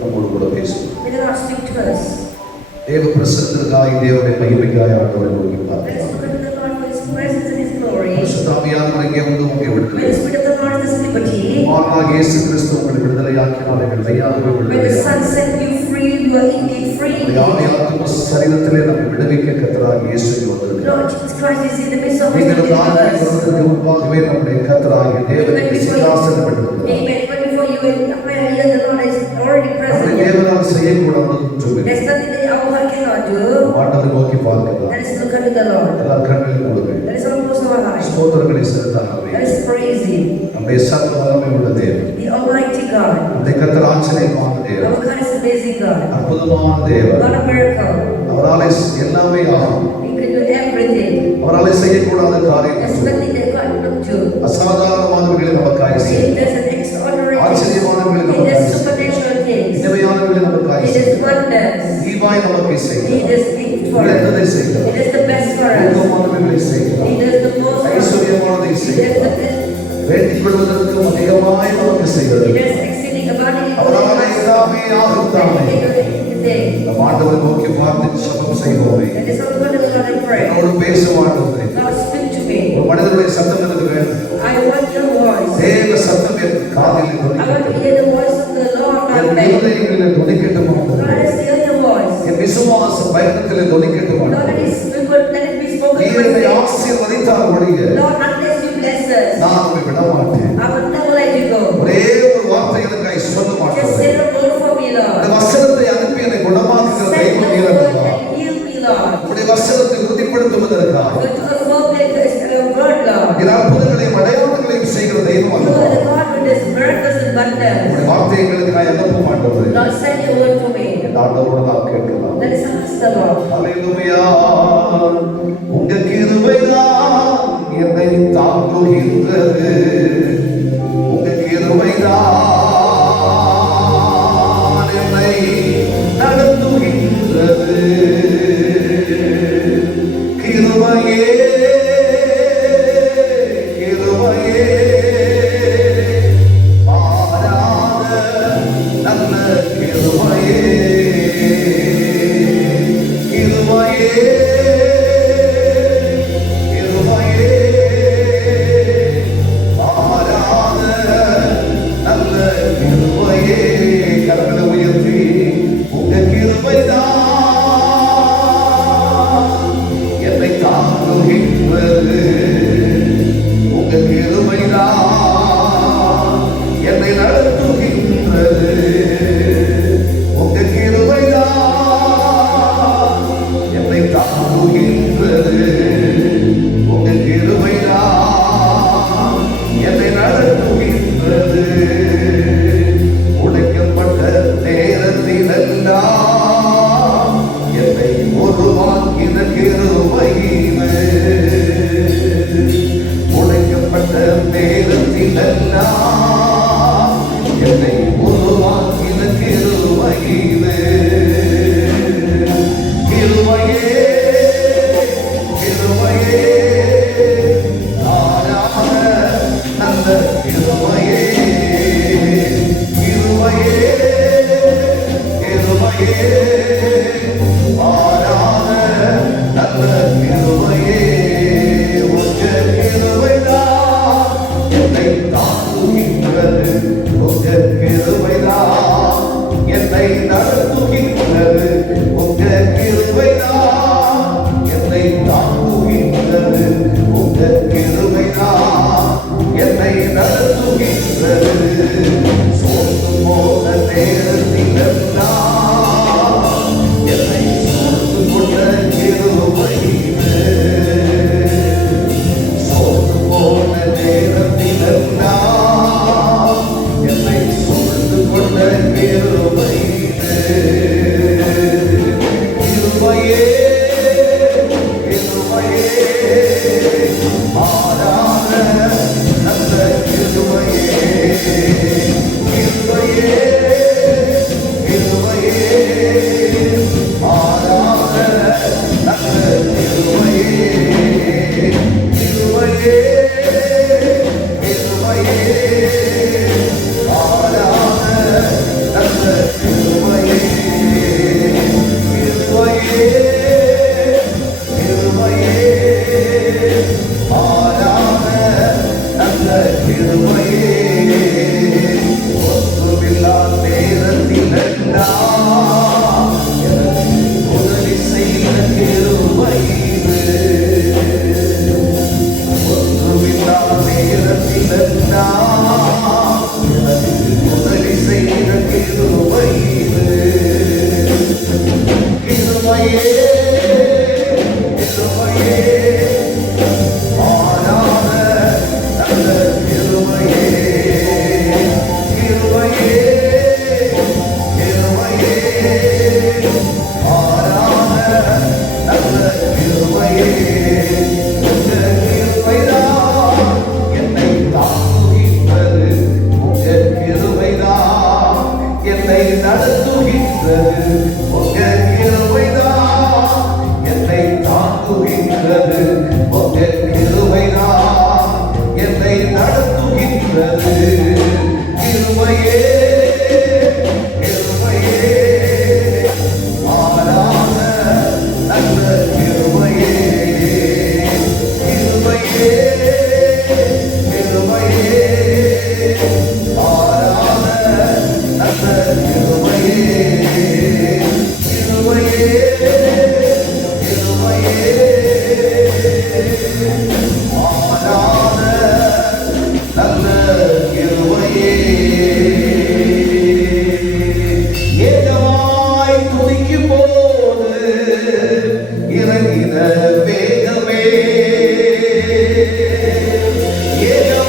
நம்மோடு கூட பேசும். தேவ பிரசன்னத்திற்காக தேவனுடைய மகிமைக்காக ஆண்டவரை நோக்கி பார்க்கிறோம். பரிசுத்தாவியானவர் இங்கே வந்து உங்களை விடுதலை ஆனாக இயேசு கிறிஸ்து உங்களை விடுதலையாக்கினார். எங்கள் மெய்யாகவே விடுதலை சரீரத்திலே நம்மை விடுவிக்க கர்த்தராக இயேசு வந்திருக்கிறார். நீங்கள் முன்பாகவே நம்முடைய கர்த்தராகிய தேவனுக்கு சிங்காசனப்பட்டிருக்கிறார். தேவனால் செய்யக்கூடாது ஆண்டவரை நோக்கி பார்க்கலாம். எல்லா கண்களிலும் கொடுங்கள். ஸ்தோத்திரங்களை செலுத்தாமல் நம்முடைய சர்வ வல்லமை உள்ள தேவன், நம்முடைய கர்த்தர் ஆச்சரியமான தேவன், அற்புதமான தேவன். அவரால் எல்லாமே ஆகும். அவரால் செய்யக்கூடாத காரியம் அசாதாரணமானவர்களை நமக்காக செய்யும். ஆச்சரியமானவர்களை நமக்காக செய்யும். இனிமையானவர்களை நமக்காக செய்யும். ஈவாய் நமக்கு செய்யும். உயர்ந்ததை செய்யும். உத்தமமானவர்களை செய்யும். ஐஸ்வர்யமானதை செய்யும். வேண்டிக் கொள்வதற்கும் அதிகமாய் நமக்கு செய்வது. அவரால் எல்லாமே ஆகும் தாமே. நம் ஆண்டவரை நோக்கி பார்த்து சபம் செய்வோமே. என்னோடு பேச மாட்டோமே. ஒரு மனிதனுடைய சத்தம் எனக்கு வேண்டும். தேவ சத்தம் என் காதில் துணிக்கட்டும். என் விசுவாச பயணத்தில் துணிக்கட்டும். நீர் என்னை ஆசீர்வதித்தால் ஒழிய நான் உங்களை விட மாட்டேன். ஒரே ஒரு வார்த்தை எனக்காய் சொல்ல மாட்டேன். அந்த வசனத்தை அனுப்பி என்னை குணமாக்குகிற தெய்வம் நீரல்லவா. உடைய வசனத்தை உறுதிப்படுத்துவதற்காக அற்புதங்களையும் அடையாளங்களையும் செய்கிற தெய்வம் அல்லவா. வார்த்தை எங்களுக்கு நான் அனுப்ப மாட்டேன். ஆண்டவரோடு நாம் கேட்கலாம். அல்லேலூயா. உங்க கிருபைதான் என்னை தாங்குகின்றது. உங்க கிருபைதான் என்னை நடத்துகின்றது. கிருபையே கிருபையே மாறாத நல்ல கிருபையே கிருபையே கிருபையே மாறாத நல்ல கிருபையே. கரங்களை உயர்த்தி உங்க கிருபைதான் என்னை தாங்குகின்றது. உங்க கிருபைதான் என்னை நடத்துகின்றது. உங்க கிருபைதான் என்னை தாங்குகின்றது. உங்க கிருபைதான் என்னை நடத்துகின்றது. உடைக்கப்பட்ட நேரத்திலெல்லாம் என்னை உருவாக்கின கிருபையிலே. உடைக்கப்பட்ட நேரத்திலெல்லாம் என்னை உருவாக்கின கிருபையிலே. கிருபையே கிருபையே தாராள நல்ல கிருபையே கிருபையே கிருபையே தாராள நல்ல கிருபையே. உங்க கிருபைதான் என்னை தாங்குகின்றது. உங்க கிருபைதான் என்னை நடத்துகின்றது. உங்க கிருபைதான் என்னை தாங்குகின்றது. உங்க கிருபைதான் என்னை நடத்துகின்றது. சோர்ந்து போன நேரத்திலெல்லாம் என்னை சோர்ந்து கொண்ட கிருபையிலே. சோர்ந்து போன நேரத்திலெல்லாம் என்னை சோர்ந்து கொண்ட கிருபையிலே. கிருபையே கிருபையே மாறாத நல்ல கிருபையே கிருபையே கிருபையே மாறாத நல்ல கிருபையே கிருபையே கிருபையே மாறாத கிருபையே கிருபையே மாறாத நல்ல கிருபையே கிருபையே கிருபையே மாறாத நல்ல கிருபையே கிருபையே கிருபையே மாறாத நல்ல கிருபையே ஏகமாய் துதிக்கும் போது இறங்கின வேகமே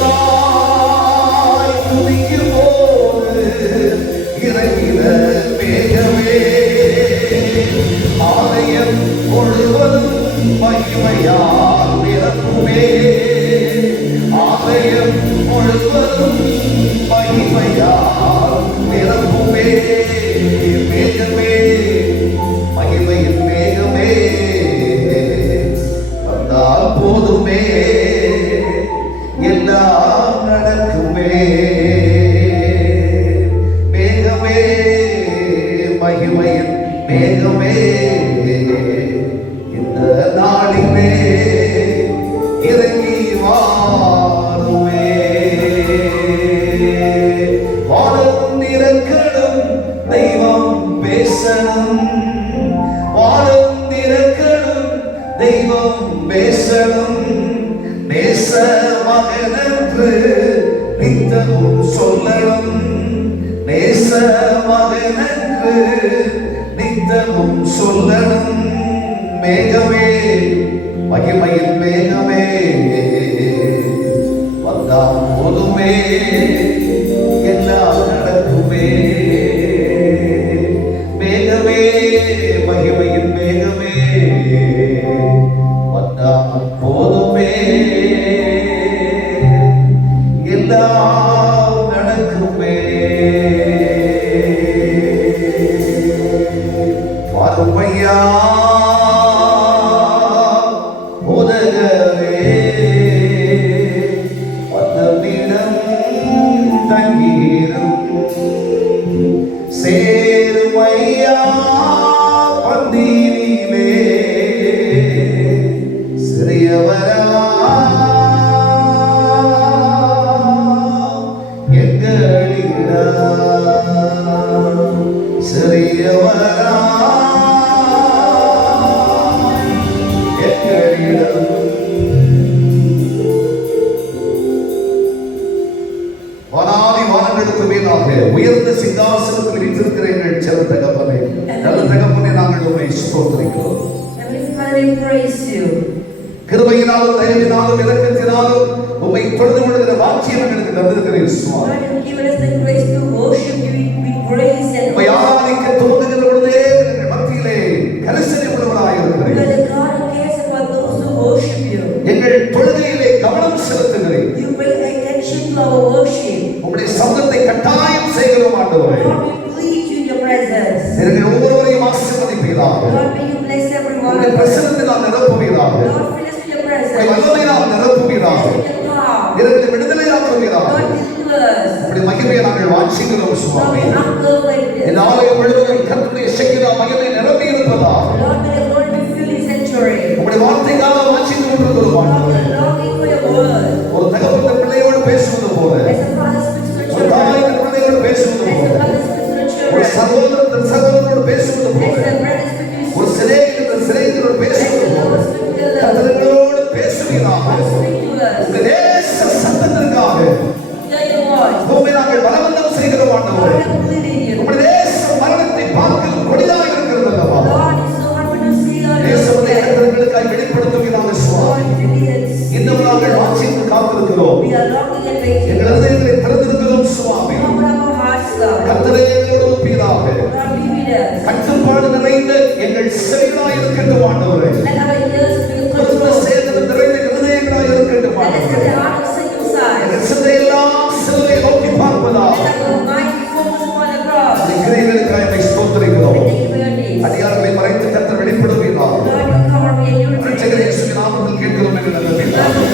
ஏகமாய் துதிக்கும் போது இறங்கின வேகமே ஆலயம் முழுவதும் மகிமையால் நிரப்புமே ஆலயம் முழுவதும் மகிமையால் நிரப்புமே மேகமே மகிமையின் மேகமே வந்தால் போதுமே எல்லாம் நடக்குமே மேகமே மகிமையின் மேகமே இந்த நாளிலே இறங்கி வாருமே வாழும் நிறக்கணும் தெய்வம் பேசணும் வாழும் நிறக்கணும் தெய்வம் பேசணும் நேச மகனென்று நித்தமும் சொல்லணும் நேச மகனென்று நித்தமும் சொல்லணும் மேகமே மகிமையின் மேகமே வந்தால் போதுமே எல்லாம் நடக்குமே மேகமே மகிமையின் மேகமே வந்தால் போதுமே எல்லாம் நடக்குமே வாருமையா உதகவே வந்தவிடம் தங்கீரும் சேருமையா பந்தினிலே சிறியவரா எங்களிடம் சிறியவரா வானாதி வானங்களுக்கு மேலாக உயர்ந்த சிங்காசனத்தில் வீற்றிருக்கிற எங்கள் செல்ல தகப்பனே நல்ல தகப்பனே நாங்கள் உம்மை ஸ்தோத்திரிக்கிறோம். கிருபையினாலும் தயவினாலும் இரக்கத்தினாலும் உம்மை தொழுது கொள்கிற பாக்கியம் எங்களுக்கு தந்திருக்கிறீர் சுவாமி. உம்மை ஆராதிக்க துவங்குகிற பொழுதே எங்கள் மத்தியிலே கரிசனை உள்ளவராக இருக்கிறீர். எங்கள் தொழுகையிலே கவனம் செலுத்துகிறேன். உம்முடைய சத்தத்தை கட்டாயம் செய்கிறோம் ஆண்டவரே. எங்கள் ஒவ்வொருவரையும் ஆசீர்வதிப்பீராக. உம்முடைய பிரசன்னத்தினால் நிரப்புவீராக. உம்முடைய வல்லமையினால் நிரப்புவீராக. எங்களை விடுதலையாக்குவீராக. உம்முடைய மகிமையை நாங்கள் வாஞ்சிக்கிறோம் சுவாமி. இந்த ஆலயம் முழுவதும் கர்த்தருடைய சக்தியா மகிமை நிரம்பி இருப்பதாக. உம்முடைய வார்த்தைக்காக வாஞ்சித்து கொண்டிருக்கிறோம் ஆண்டவரே. ஒரு தகப்பன் பிள்ளையோடு பேசுவது போல, ஒரு தாய் பிள்ளையோடு பேசுவது போல, ஒரு சகோதரன் சகோதரனோடு பேசுவது போல, ஒரு சிநேகிதன் சிநேகிதனோடு பேசுவது போல கர்த்தரோடு பேசுவீராக. உங்கள் தேச சத்தத்திற்காக உம்மை நாங்கள் பலவந்தம் செய்கிறோம் ஆண்டவரே. உம்முடைய தேச மரணத்தை பார்க்கலும் கொடிதாக இருக்கிறது அல்லவா? தேசத்தை கர்த்தர்களுக்காய் வெளிப்படுத்துவீராக சுவாமி. இன்னும் நாங்கள் வாஞ்சித்து காத்திருக்கிறோம். எங்கள் இதயங்களை திறந்திருக்கிறோம் சுவாமி. கர்த்தரே எங்களோடு இருப்பீராக. கட்டுப்பாடு நிறைந்த எங்கள் செவிகளாய் இருக்கட்டும் ஆண்டவரே. சேதனம் நிறைந்த இருதயங்களாய் இருக்கட்டும் ஆண்டவரே. எங்கள் சிந்தையெல்லாம் சிலுவையை நோக்கி பார்ப்பதாக. கிரியைகளுக்காக எம்மை ஸ்தோத்திரிக்கிறோம். அதிகாரங்களை மறைத்து கர்த்தர் வெளிப்படுவீராக. இரட்சகர் இயேசுவின் நாமத்தில் கேட்கிறோம் எங்கள் நல்ல பிதாவே.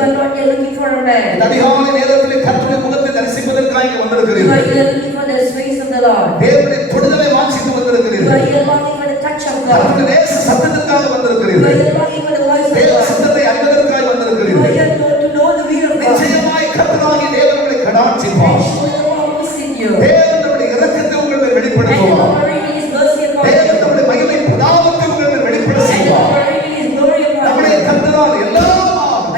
You are not here looking for a man. இந்த அதிகாலை நேரத்திலே கர்த்தருடைய முகத்தை தரிசிப்பதற்காக இங்கே You are வந்திருக்கிறீர்கள். here looking for the face of the Lord. தேவனுடைய தொடுதலை வாஞ்சித்து You are வந்திருக்கிறீர்கள். here longing for the touch of God. கர்த்தருடைய நேச சத்தத்திற்காக You are வந்திருக்கிறீர்கள். here longing for the voice of தேவ God. சித்தத்தை அறிவதற்காக You are வந்திருக்கிறீர்கள். here to know the will of God. நிச்சயமாய் கர்த்தராகிய தேவன் உங்களை கடாட்சிப்பார். And surely the Lord will visit you. தேவன் தம்முடைய இரக்கத்தை உங்கள் மேல் And the வெளிப்படுத்துவார். Lord will reveal His mercy upon you. தேவன் தம்முடைய மகிமை பிரதாபத்தை உங்கள் மேல் வெளிப்பட And the செய்வார். Lord will reveal His glory upon நம்முடைய you. கர்த்தரால் எல்லாம்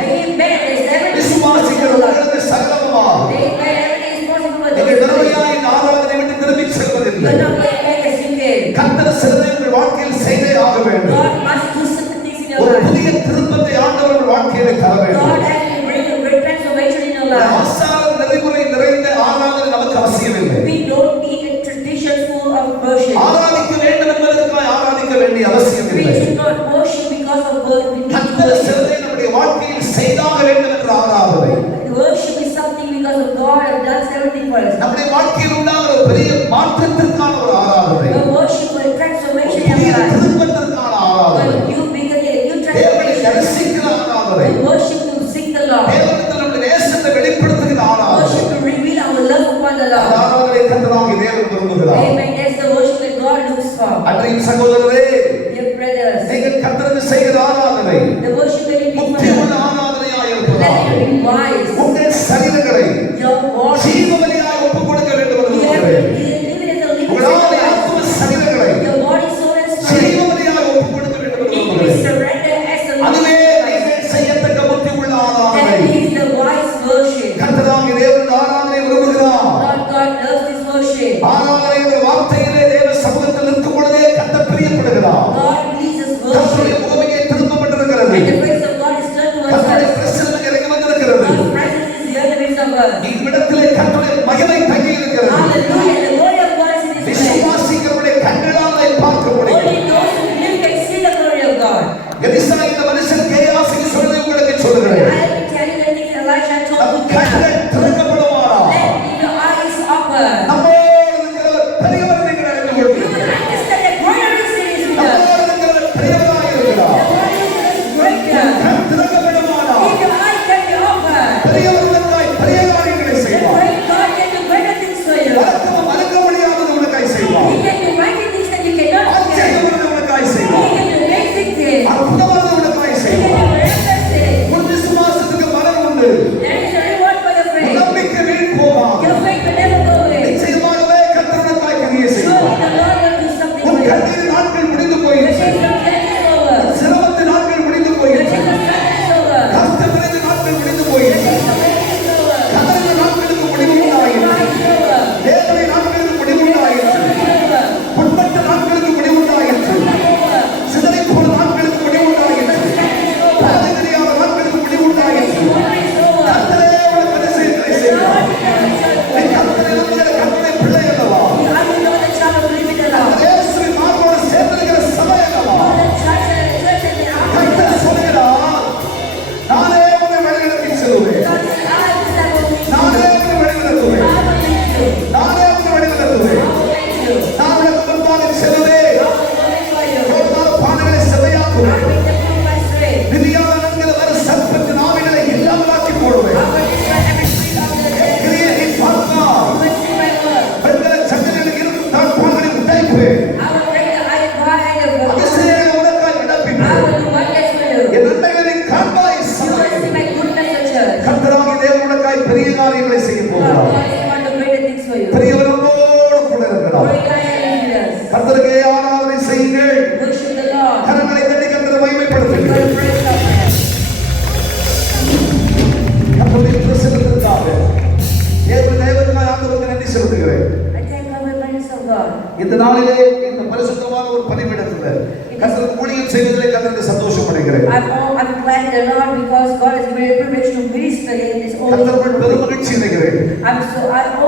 Amen. There's everything விசுவாசிக்கிற possible. உங்களுக்கு சகலமா. Amen. Everything is possible for நீங்கள் those who believe. வெறுமையாய் இந்த ஆராதனை விட்டு திரும்பிச் செல்வதில்லை. You are not going back as you came. கர்த்தர் சிலதை உங்கள் வாழ்க்கையில் செய்தே ஆக வேண்டும். God must do certain things in your ஒரு life. புதிய திருப்பத்தை ஆண்டவர் உங்கள் வாழ்க்கையிலே தர God வேண்டும். has to bring a great transformation in your life. ஆசார நெறிமுறை நிறைந்த ஆராதனை நமக்கு அவசியமில்லை. We don't need a tradition full of worship. ஆராதிக்க வேண்டும் என்பதற்காக ஆராதிக்க வேண்டிய அவசியம் We இல்லை. should not worship because of God. We need to கர்த்தர் worship. சிலதை நம்முடைய வாழ்க்கையில் செய்தாக வேண்டும் என்ற ஆராதனை Worship is something because of God has done everything for us. நம்முடைய வாழ்க்கையில் உண்டான ஒரு பெரிய மாற்றத்திற்கான ஒரு ஆராதனை, A worship for a transformation in புதிய your life. திருப்பத்திற்கான ஆராதனை, When you begin a new தேவனை transformation, தரிசிக்கிற ஆராதனை, a worship to seek the Lord. தேவனிடத்தில் நம்முடைய நேசத்தை வெளிப்படுத்துகிற ஆராதனை. Worship to reveal our love upon the அந்த Lord. ஆராதனை கர்த்தராகிய தேவன் விரும்புகிறார். Amen. That's the worship that God looks for. அன்றைய சகோதரரே, Dear brothers, நீங்கள் கர்த்தருக்கு செய்கிற ஆராதனை the worship that you do for முக்கியமான the ஆராதனையாய் let இருப்பதாக it be wise. உங்கள் சரீரங்களை Your body, ஜீவபலியாய் ஒப்புக் கொடுக்க வேண்டும் என்று you have விரும்புகிறேன். to live it as a living உங்களால் sacrifice. ஆத்தும சரீரங்களை Your body, soul, and spirit ஜீவபலியாய் ஒப்புக் கொடுக்க வேண்டும் என்று need to be விரும்புகிறேன். surrendered as a அதுவே living sacrifice. நீங்கள் செய்யத்தக்க புத்தி உள்ள ஆராதனை. That is the wise worship. கர்த்தராகிய தேவன் இந்த ஆராதனை விரும்புகிறார். Lord God loves this worship. ஆராதனை என்ற வார்த்தையிலே தேவ சமூகத்தில் இருக்கும் பொழுதே கர்த்தர் பிரியப்படுகிறார். God pleases கர்த்தருடைய worship. முகமே திரும்பப்பட்டிருக்கிறது. And the face of God is turned towards கர்த்தருடைய us. பிரசன்னம் இறங்கி வந்திருக்கிறது. God's presence is here in the midst of us. இவ்விடத்திலே கர்த்தருடைய மகிமை தங்கி இருக்கிறது. Hallelujah. The glory of God is in this place. விசுவாசிக்கிறவருடைய கண்களால் அதை பார்க்க முடியும். Only those who live can see the glory of God. Elisha இந்த மனுஷன் கேயாசிக்கு சொல்வதை உங்களுக்கு சொல்லுகிறேன். I will tell you the things Elisha told நம் to கண்கள் Gehazi. திறக்கப்படுவாரா? Let your eyes open. நம்மோடு இருக்கிறவர் பெரியவர் நீங்கள் அறிந்து You கொள்ளுங்கள். will understand that greater is in his word. நம்மோடு இருக்கிறவர் பெரியவராக இருக்கிறார். The one who is greater. கண் திறக்கப்படுவாரா? If your eyes can be open, பெரியவர்களுக்காய் பெரிய காரியங்களை then செய்வார். great God can do greater things for you. மறக்கவும் மறக்க முடியாதது உனக்காய் செய்வார். He can do mighty things that you cannot forget. ஆச்சரியமானது உனக்காய் He செய்வார். can do amazing things. அற்புதமானது உனக்காய் He can செய்வார். do miraculous things. உன் விசுவாசத்துக்கு பலன் உண்டு. There is a reward for your உன் faith. நம்பிக்கை வீண் போகாது. Your faith will never go away. நிச்சயமாகவே கர்த்தர் உனக்காய் கிரியை Surely செய்வார். the Lord will do something உன் for you. கண்ணீர் நாட்கள் முடிந்து Your போயிற்று. days of death is over. சிரமத்து நாட்கள் முடிந்து Your போயிற்று. days of death is over. கஷ்டம் நிறைந்த நாட்கள் முடிந்து Your போயிற்று. days of pain is over. கதறின நாட்களுக்கு முடிவு Your days of உண்டாயிற்று. crying is over. வேதனை நாட்களுக்கு முடிவு உண்டாயிற்று. Your days of புண்பட்ட நாட்களுக்கு முடிவு உண்டாயிற்று. over. சிதறிப் போன நாட்களுக்கு முடிவு உண்டாயிற்று. பாதை தெரியாத நாட்களுக்கு முடிவு உண்டாயிற்று. Your days is over. கர்த்தரே உனக்கு அதிசயங்களை செய்வார். நீ கர்த்தரை நம்புகிற கர்த்தருடைய பிள்ளை அல்லவா? I will know the child of living alone. இயேசுவின் மார்போடு சேர்ந்திருக்கிற சபை அல்லவா? The church and the church and the army. கர்த்தர் சொல்கிறார், நானே உன்னை வழிநடத்திச் செல்லுவேன். God said, I will stand with you. நானே உன்னை வழிநடத்துவேன். I will lead you. நானே உன்னை வழிநடத்துவேன். I will lead you. நான் உனக்கு முன்பாக செல்லுவேன். I will go before you. யோர்தான் பானைகளை I செவ்வையாக்குவேன். will take you by strength. விதியான என்கிற வரு சர்ப்பத்தின் ஆவிகளை இல்லாமலாக்கி போடுவேன். I will destroy every spirit of the dead. கிரியையை பார்த்தால் You will see my word. பெண்களை சங்கலில் இருக்கும் தாழ்பான்களை உடைப்பேன். I will break the iron bar and the wood. அதிசயங்களை உனக்காய் I நடப்பிப்பேன். will do wonders for you. என் நன்மைகளை காண்பாய் You சபையே. will see my goodness, the church. கர்த்தராகிய தேவன் உனக்காய் பெரிய காரியங்களை செய்ய God போகிறார். is going to do greater things for you. பெரியவர் நம்மோடு கூட இருக்கிறார். Great I am in us. கர்த்தருக்கே ஆராதனை செய்யுங்கள். Worship the Lord. கரங்களை தட்டி கர்த்தரை மகிமைப்படுத்துங்கள். God praise the Lord. கர்த்தருடைய பிரசன்னத்திற்காக தேவனுக்காய் ஆண்டவருக்கு நன்றி செலுத்துகிறேன். I thank God for the presence of God. இந்த நாளிலே இந்த பரிசுத்தமான ஒரு பணிவிடத்தில் கர்த்தருக்கு ஊழியம் செய்வதிலே கர்த்தருக்கு சந்தோஷப்படுகிறேன். I'm glad in the Lord because God has given me the privilege to minister in this holy கர்த்தருக்குள் பெரும் place. மகிழ்ச்சி அடைகிறேன். I'm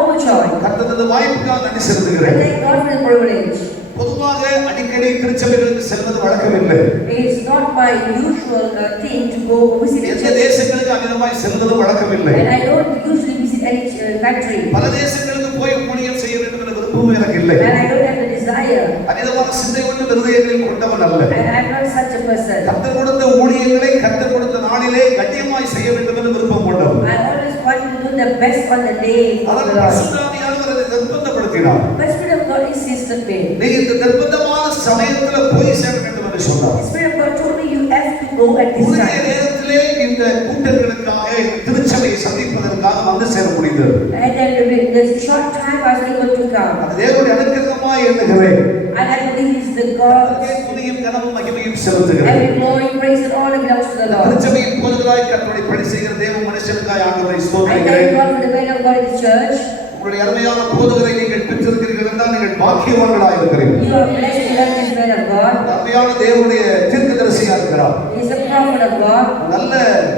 overjoyed. கர்த்தரது வாய்ப்புக்காக நன்றி I செலுத்துகிறேன். thank God for the privilege. பொதுவாக அடிக்கடி திருச்சபைகளுக்கு செல்வது வழக்கமில்லை. It's not my usual thing to go visit a எந்த church. தேசங்களுக்கு அமிதமாய் செல்வதும் வழக்கமில்லை. And I don't usually visit any country. பல தேசங்களுக்கு போய் ஊழியம் செய்ய வேண்டும் என்ற விருப்பமும் எனக்கு இல்லை. And I don't have the desire. அமிதமான சிந்தை கொண்டு இருதயங்களில் கொண்டவன் அல்ல. And I'm not such a person. கர்த்தர் கொடுத்த ஊழியங்களை கர்த்தர் கொடுத்த நாளில் நாளிலே கண்ணியமாய் செய்ய வேண்டும் என்று விருப்பம் கொண்டவர். I always want to do the best on the day of அதற்கு the Lord. பரிசுத்த ஆவியானவர் அதை நிர்பந்தப்படுத்தினார். But Spirit of God insisted me. நீ இந்த நிர்பந்தமான சமயத்துல போய் சேர வேண்டும் என்று சொன்னார். The Spirit of God told me you have to go at this உரிய time. நேரத்திலே இந்த கூட்டங்களுக்காக திருச்சபையை சந்திப்பதற்காக வந்து சேர முடிந்தது. And then the short time I was able to come. அது தேவனுடைய அனுக்கிரகமாய் எண்ணுகிறேன். And I believe it's the God. துதியும் கனமும் மகிமையும் செலுத்துகிறேன். Every glory, praise and honor belongs to the Lord. திருச்சபையின் போதகராய் கர்த்தருடைய பணி செய்கிற தேவ மனுஷனுக்காய் ஆண்டவரை I ஸ்தோத்திரிக்கிறேன். thank God for the man of God in the church. உங்களுடைய அருமையான போதகரை நீங்கள் பெற்றிருக்கிறீர்கள் என்றால் நீங்கள் பாக்கியவான்களாய் இருக்கிறீர்கள். You are blessed to have this man of God. அருமையான தேவனுடைய தீர்க்கதரிசியா இருக்கிறார். He is a prophet of God. நல்ல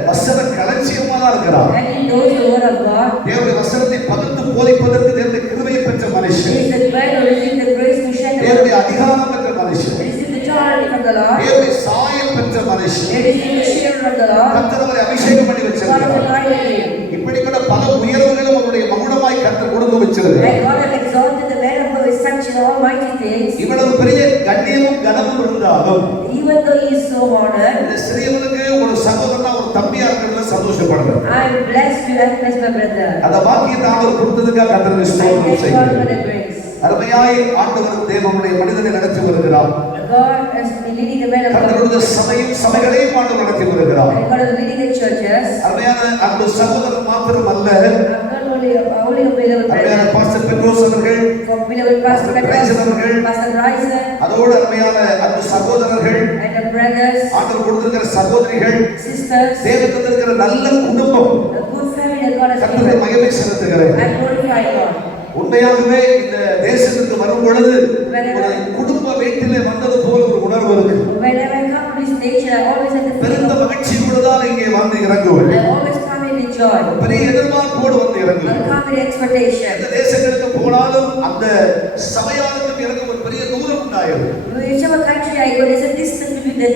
வசன களஞ்சியமா தான் இருக்கிறார். And he knows the word of God. தேவனுடைய வசனத்தை பகுத்து போதிப்பதற்கு தேவனுடைய கிருபையை பெற்ற He மனுஷன். is the man who received the grace to share the word தேவனுடைய of God. அதிகாரம் பெற்ற மனுஷன். He received the authority from the Lord. தேவனுடைய சாயல் பெற்ற மனுஷன். He received the shield from the Lord. கர்த்தர் அவரை அபிஷேகம் பண்ணி God வச்சிருக்கிறார். has anointed him. இப்படிப்பட்ட பல உயர்வுகளும் அவருடைய மகுடமாய் கர்த்தர் கொடுத்து வச்சிருக்கிறார். And God has exalted the man of God with such almighty things. இவ்வளவு பெரிய கண்ணியமும் கனமும் இருந்தாலும் Even though he is so honored, இந்த சிறியவனுக்கு ஒரு சகோதரனா ஒரு தம்பியா இருக்கிறதுல சந்தோஷப்படுறேன். I am blessed to have blessed my brother. அந்த பாக்கியத்தை ஆண்டவர் கொடுத்ததுக்காக கர்த்தருக்கு I ஸ்தோத்திரம் thank God செய்கிறேன். for the grace. அருமையாய் ஆண்டவர் தேவனுடைய மனிதனை நடத்தி வருகிறார். God has been leading the man of God. கர்த்தருடைய சபைகளையும் ஆண்டவர் நடத்தி வருகிறார். And God is leading the churches. அருமையான அந்த சகோதரர் மாத்திரம் அல்ல, I'm not only a beloved அருமையான brother. பாஸ்டர் பெட்ரோஸ் அவர்கள், From beloved Pastor Bryson Petros, அவர்கள், Pastor Bryson, அதோடு அருமையான அந்த சகோதரர்கள், and the brothers, ஆண்டவர் கொடுத்திருக்கிற சகோதரிகள், sisters, தேவன் தந்திருக்கிற நல்ல குடும்பம், the good family that God has கர்த்தருடைய given. மகிமை செலுத்துகிறேன். I glorify God. உண்மையாகவே இந்த தேசத்துக்கு வரும் பொழுது ஒரு குடும்ப வீட்டிலே வந்தது போல ஒரு உணர்வு இருக்கு. Whenever I come to this nation, I always have the பெருந்த feeling. மகிழ்ச்சியோடு தான் இங்கே வந்து இறங்குவேன். I always come in with joy. பெரிய எதிர்பார்ப்போடு வந்து I இறங்குவேன். come with expectation. எந்த தேசங்களுக்கு போனாலும் அந்த சபையாளுக்கும் எனக்கு ஒரு பெரிய தூரம் உண்டாயிரும். Whichever country I go, there's a distance between the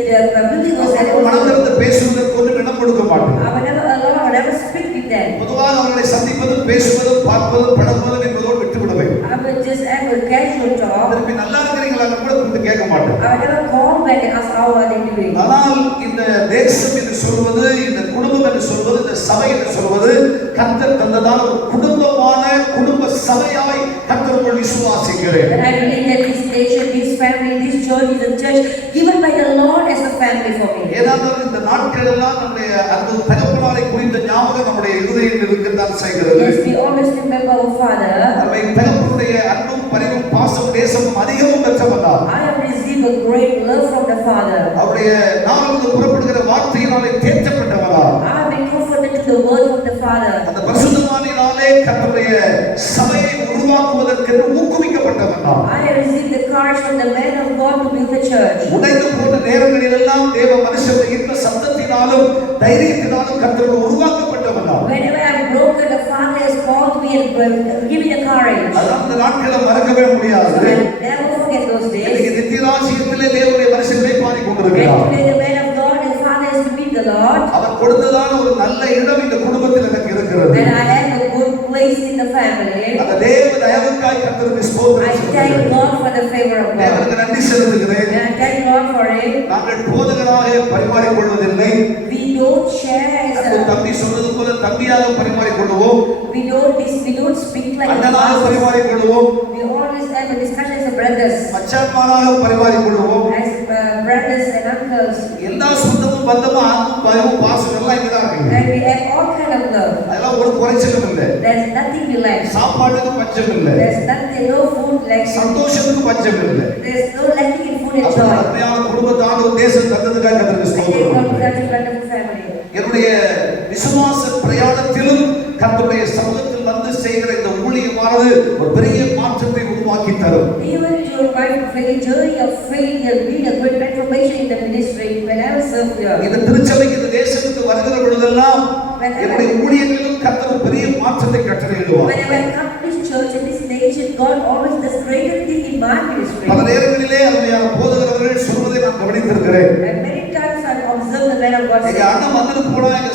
building was and மனம் திறந்து பேசுவதற்கு ஒன்றும் இடம் கொடுக்க மாட்டேன். I will never allow, I will never speak with them. பொதுவாக அவர்களை சந்திப்பதும் பேசுவதும் பார்ப்பதும் பழகுவதும் என்பதோடு விட்டு விடுவேன். I will just have a casual talk. திருப்பி நல்லா இருக்கிறீங்களா கூட கூப்பிட்டு கேட்க மாட்டேன். I will never call back and ask how are they doing. ஆனால் இந்த தேசம் என்று சொல்வது, இந்த குடும்பம் என்று சொல்வது, இந்த சபை என்று சொல்வது கர்த்தர் தந்ததான ஒரு குடும்பமான குடும்ப சபையாய் கர்த்தருக்குள் விசுவாசிக்கிறேன். And I believe that this nation, this family, this church is a church given by the Lord as a family for me. ஏதாவது இந்த நாட்கள் எல்லாம் நம்முடைய அந்த தகப்பனாரை குறித்த ஞாபகம் நம்முடைய இருதயத்தில் இருக்கத்தான் செய்கிறது. Yes, we always remember our father. நம்மை தகப்பனுடைய அன்பும் பரிவும் பாசம் தேசமும் அதிகமும் பெற்றவனார். I have received a great love from the Father. அவருடைய நாவிலிருந்து புறப்படுகிற வார்த்தையினாலே தேற்றப்பட்டவனார். I have been comforted to the word of the Father. அந்த பரிசுத்தமானினாலே கர்த்தருடைய சபையை உருவாக்குவதற்கு ஊக்குவிக்கப்பட்டவனார். I have received the courage from the man of God to build the church. உடைந்து போன நேரங்களில் எல்லாம் தேவ மனுஷனுடைய இந்த சத்தத்தினாலும் தைரியத்தினாலும் கர்த்தரோடு உருவாக்கப்பட்டவனார். Whenever I am broken, the Father has called me and given me the courage. அதான் அந்த நாட்களை மறக்கவே முடியாது. So I never forget those days. இன்னைக்கு நித்தியராஜ்யத்திலே தேவனுடைய மனுஷனை பாடி And கொண்டிருக்கிறார். today the man of God and Father has to meet the Lord. அவர் கொடுத்ததான ஒரு நல்ல இடம் இந்த குடும்பத்தில் எனக்கு இருக்கிறது. And I have a good place in the family. அந்த தேவ தயவுக்காய் கர்த்தருக்கு I ஸ்தோத்திரம் thank செலுத்துகிறேன். God for the favor of God. தேவனுக்கு நன்றி செலுத்துகிறேன். And I thank God for it. நாங்கள் போதகராக பரிமாறிக்கொள்வதில்லை. We don't share as அந்த a, தம்பி சொன்னது போல தம்பியாக பரிமாறிக்கொள்வோம், we don't speak like அண்ணனாக a பரிமாறிக்கொள்வோம், We always have a discussion as brothers, மச்சான்மாராக பரிமாறிக்கொள்வோம். as brothers and uncles, எல்லா சொந்தமும் பந்தமும் ஆத்மம் பயமும் பாசம் எல்லாம் இங்கதான் இருக்கு. and we have all kind of love. அதெல்லாம் ஒரு குறைச்சலும் இல்லை. There's nothing we lack. சாப்பாட்டுக்கு பஞ்சம் இல்லை, There's nothing, no food lacking. சந்தோஷத்துக்கு பஞ்சம் இல்லை. There's no lacking in food and அப்ப joy. அருமையான குடும்பத்தான ஒரு தேசம் தந்ததுக்காக கர்த்தருக்கு I thank God ஸ்தோத்திரம். for such a wonderful family. என்னுடைய விசுவாச பிரயாணத்திலும் கர்த்தருடைய சமூகத்தில் வந்து செய்கிற இந்த ஊழியமானது ஒரு பெரிய மாற்றத்தை உருவாக்கி தரும். Even your life of faith, journey of faith, there will be a great transformation in the ministry. When I was served here, இந்த திருச்சபைக்கு இந்த தேசத்துக்கு வருகிற பொழுதெல்லாம் என்னுடைய ஊழியங்களிலும் கர்த்தர் பெரிய மாற்றத்தை கட்டளையிடுவார். whenever I come to this church and this nation, God always does greater thing in my ministry. பல நேரங்களிலே அருமையான போதகர்கள் சொல்வதை நான் கவனித்திருக்கிறேன். And many times I've observed the man of God எங்க say, அண்ணன் வந்துட்டு போனா எங்க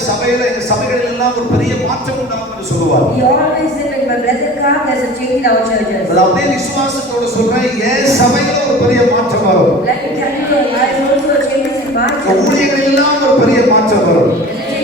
சபைகளில் எல்லாம் ஒரு பெரிய மாற்றம் உண்டாகும் என்று சொல்லுவார். he always said, when my brother comes, there's a change in our churches. அது அப்படியே விசுவாசத்தோட சொல்றேன், என் சபையில ஒரு பெரிய மாற்றம் வரும். Let me tell you, I also changes in my church. ஊழியர்கள் எல்லாம் ஒரு பெரிய மாற்றம் வரும். The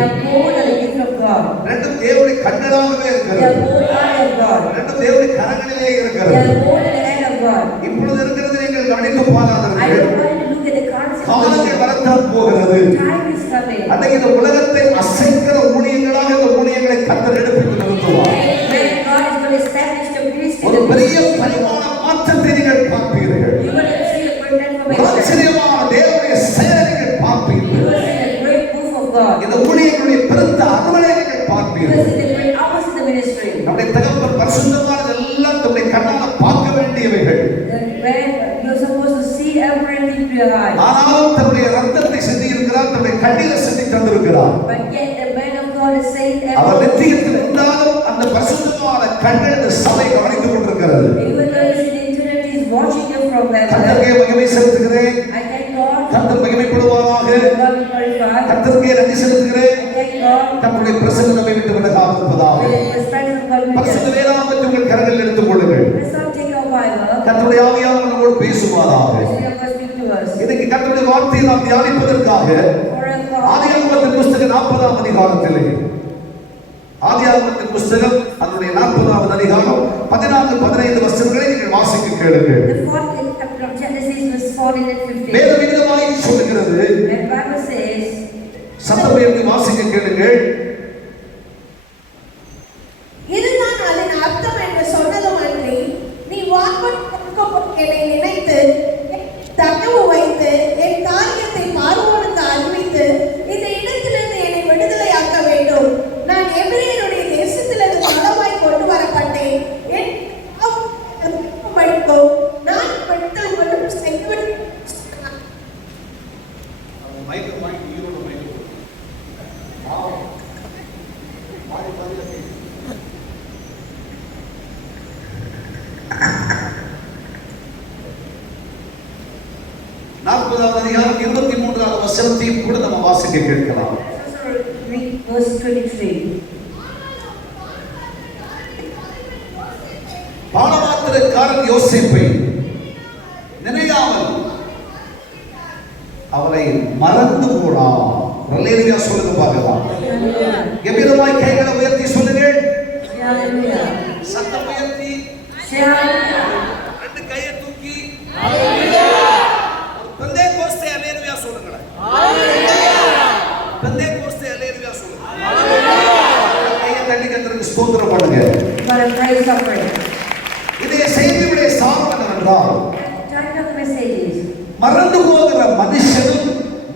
are more than the gift of God. ரெண்டும் தேவனுடைய கண்களாகவே They இருக்கிறது. are more eye of God. ரெண்டும் தேவனுடைய கரங்களிலே They இருக்கிறது. are more than the hand of God. இப்பொழுது இருக்கிறது நீங்கள் கவனித்து I பாராதவர்கள். don't want you to look at the current காலங்கள் situation. வரத்தான் போகிறது. Time is coming. அன்றைக்கு இந்த உலகத்தை அசைக்கிற ஊழியங்களாக இந்த ஊழியங்களை கர்த்தர் எடுத்து நிறுத்துவார். When God is going to establish the ministry, ஒரு பெரிய பரிமாண மாற்றத்தை நீங்கள் பார்ப்பீர்கள். you will see a great transformation. ஆச்சரியமான தேவனுடைய செயலை நீங்கள் You பார்ப்பீர்கள். will see a great move of God. இந்த ஊழியர்களுடைய பெருத்த அறுவடை நீங்கள் You will பார்ப்பீர்கள். see the great hours in the ministry. நம்முடைய தகப்பன் பரிசுத்தமானது எல்லாம் நம்முடைய கண்ணால் பார்க்க வேண்டியவைகள். When you're supposed to see everything to your eyes. ஆனாலும் தன்னுடைய ரத்தத்தை சிந்தி இருக்கிறார், தன்னுடைய கண்ணீரை சிந்தி தந்திருக்கிறார். But yet the man of God is saying our everything. நித்தியத்தில் இருந்தாலும் அந்த பரிசுத்தமான கண்கள் இந்த சபை கவனித்துக் கொண்டிருக்கிறது. Even though it's in eternity is watching you from heaven. கர்த்தருக்கே மகிமை செலுத்துகிறேன். I thank God. கர்த்தர் மகிமைப்படுவாராக. God be glorified. கர்த்தருக்கே நன்றி செலுத்துகிறேன். I thank God. கர்த்தருடைய பிரசன்னம் நம்மை விட்டு விலகாமல் இருப்பதாக. May the presence of God be with பரிசுத்த us. வேதாகமத்தை உங்கள் கரங்களில் எடுத்துக் கொள்ளுங்கள். Let's not take our Bible. கர்த்தருடைய ஆவியானவர் நம்மோடு பேசுவாராக. Let's let God speak to us. இன்னைக்கு கர்த்தருடைய வார்த்தையை நாம் தியானிப்பதற்காக For us, God. ஆதியாகமத்தின் புஸ்தகம் 40ஆம் அதிகாரத்திலே ஆதியாகமத்தின் புஸ்தகம் அதனுடைய 40ஆவது அதிகாரம் 14-15 வசனங்களை நீங்கள் வாசிக்க கேளுங்கள். The 14th chapter of Genesis verse 14 and 15. வேதம் விதமாய் சொல்லுகிறது. And Bible says, சத்தம் உயர்த்தி வாசிக்க கேளுங்கள். இதுதான் அதன் அர்த்தம் என்று சொன்னதும் அன்றி, நீ வான்பட் என்னை நினைத்து தகவு வைத்து என் காரியத்தை பார்வோனுக்கு அறிவித்து இந்த இடத்திலிருந்து என்னை விடுதலையாக்க வேண்டும். நான் எபிரேயருடைய தேசத்திலிருந்து பலமாய் கொண்டு வரப்பட்டேன். என் படிக்கும் நான் பெண்கள் மட்டும் செய்து அதிகாரம் 23ஆவது வசனத்தையும் கூட நம்ம வாசிக்க கேட்கலாம். read verse 23. பானபாத்திரக்காரன் யோசேப்பை நினையாமல் அவரை மறந்து போனான். அல்லேலூயா சொல்லுங்க பார்க்கலாம். எவ்விதமாய் கைகளை உயர்த்தி சொல்லுங்கள். Hallelujah. சத்தம் உயர்த்தி Hallelujah. ரெண்டு கையை தூக்கி ஹalleluya. பெந்தேகோஸ்தே அல்லேலூயா சொல்லுங்க. ஹalleluya. பெந்தேகோஸ்தே அல்லேலூயா சொல்லுங்க. ஹalleluya. கையை தட்டி கர்த்தருக்கு ஸ்தோத்திரம் பண்ணுங்க. God praise suffering. இதே செய்தியுடைய சாரம் என்னவென்றால் Title of the message is மறந்து போகிற மனுஷனும்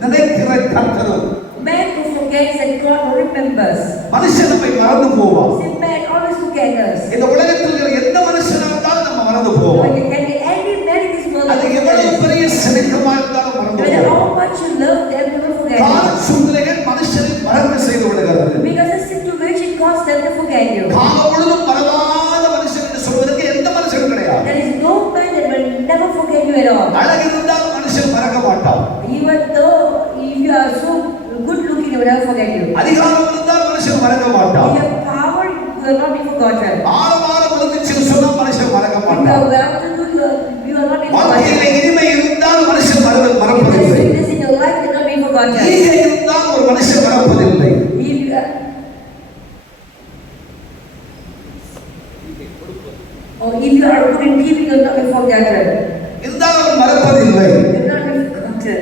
நினைக்கிற கர்த்தரும். man who forgets and God who remembers. மனுஷன் நம்மை மறந்து போவான். See, man always forgets us. இந்த உலகத்தில் இருக்கிற எந்த மனுஷனா இருந்தாலும் நம்ம மறந்து But போவோம். you can be any man in this world. அது எவ்வளவு பெரிய சிநேகமா இருந்தாலும் மறந்து No matter போவோம். how much you love them, you will forget கால you. சூழ்நிலைகள் மனுஷனை மறக்க செய்து விடுகிறது. Because the situation causes them to forget you. காலம் முழுதும் மறவாத மனுஷன் என்று சொல்வதற்கு எந்த மனுஷனும் கிடையாது. There is no man that will never forget you at all. அழகு இருந்தால் மனுஷன் மறக்க மாட்டான். Even though if you are so good looking, they will never forget you. அதிகாரம் இருந்தால் மனுஷன் மறக்க If மாட்டான். you have power, you will not be forgotten. ஆழமான விழுந்துச்சுன்னு சொன்னா மனுஷன் மறக்க If you மாட்டான். are well to do, you will not be வாழ்க்கையில forgotten. இனிமை இருந்தால் மனுஷன் If there is Marappathillai. sweetness in your life, you will not be forgotten. ஈகை இருந்தால் ஒரு மனுஷன் மறப்பதில்லை. If you are, or if you are good in giving, you will not be forgotten. இருந்தால் அவன் மறப்பதில்லை. You will not be forgotten.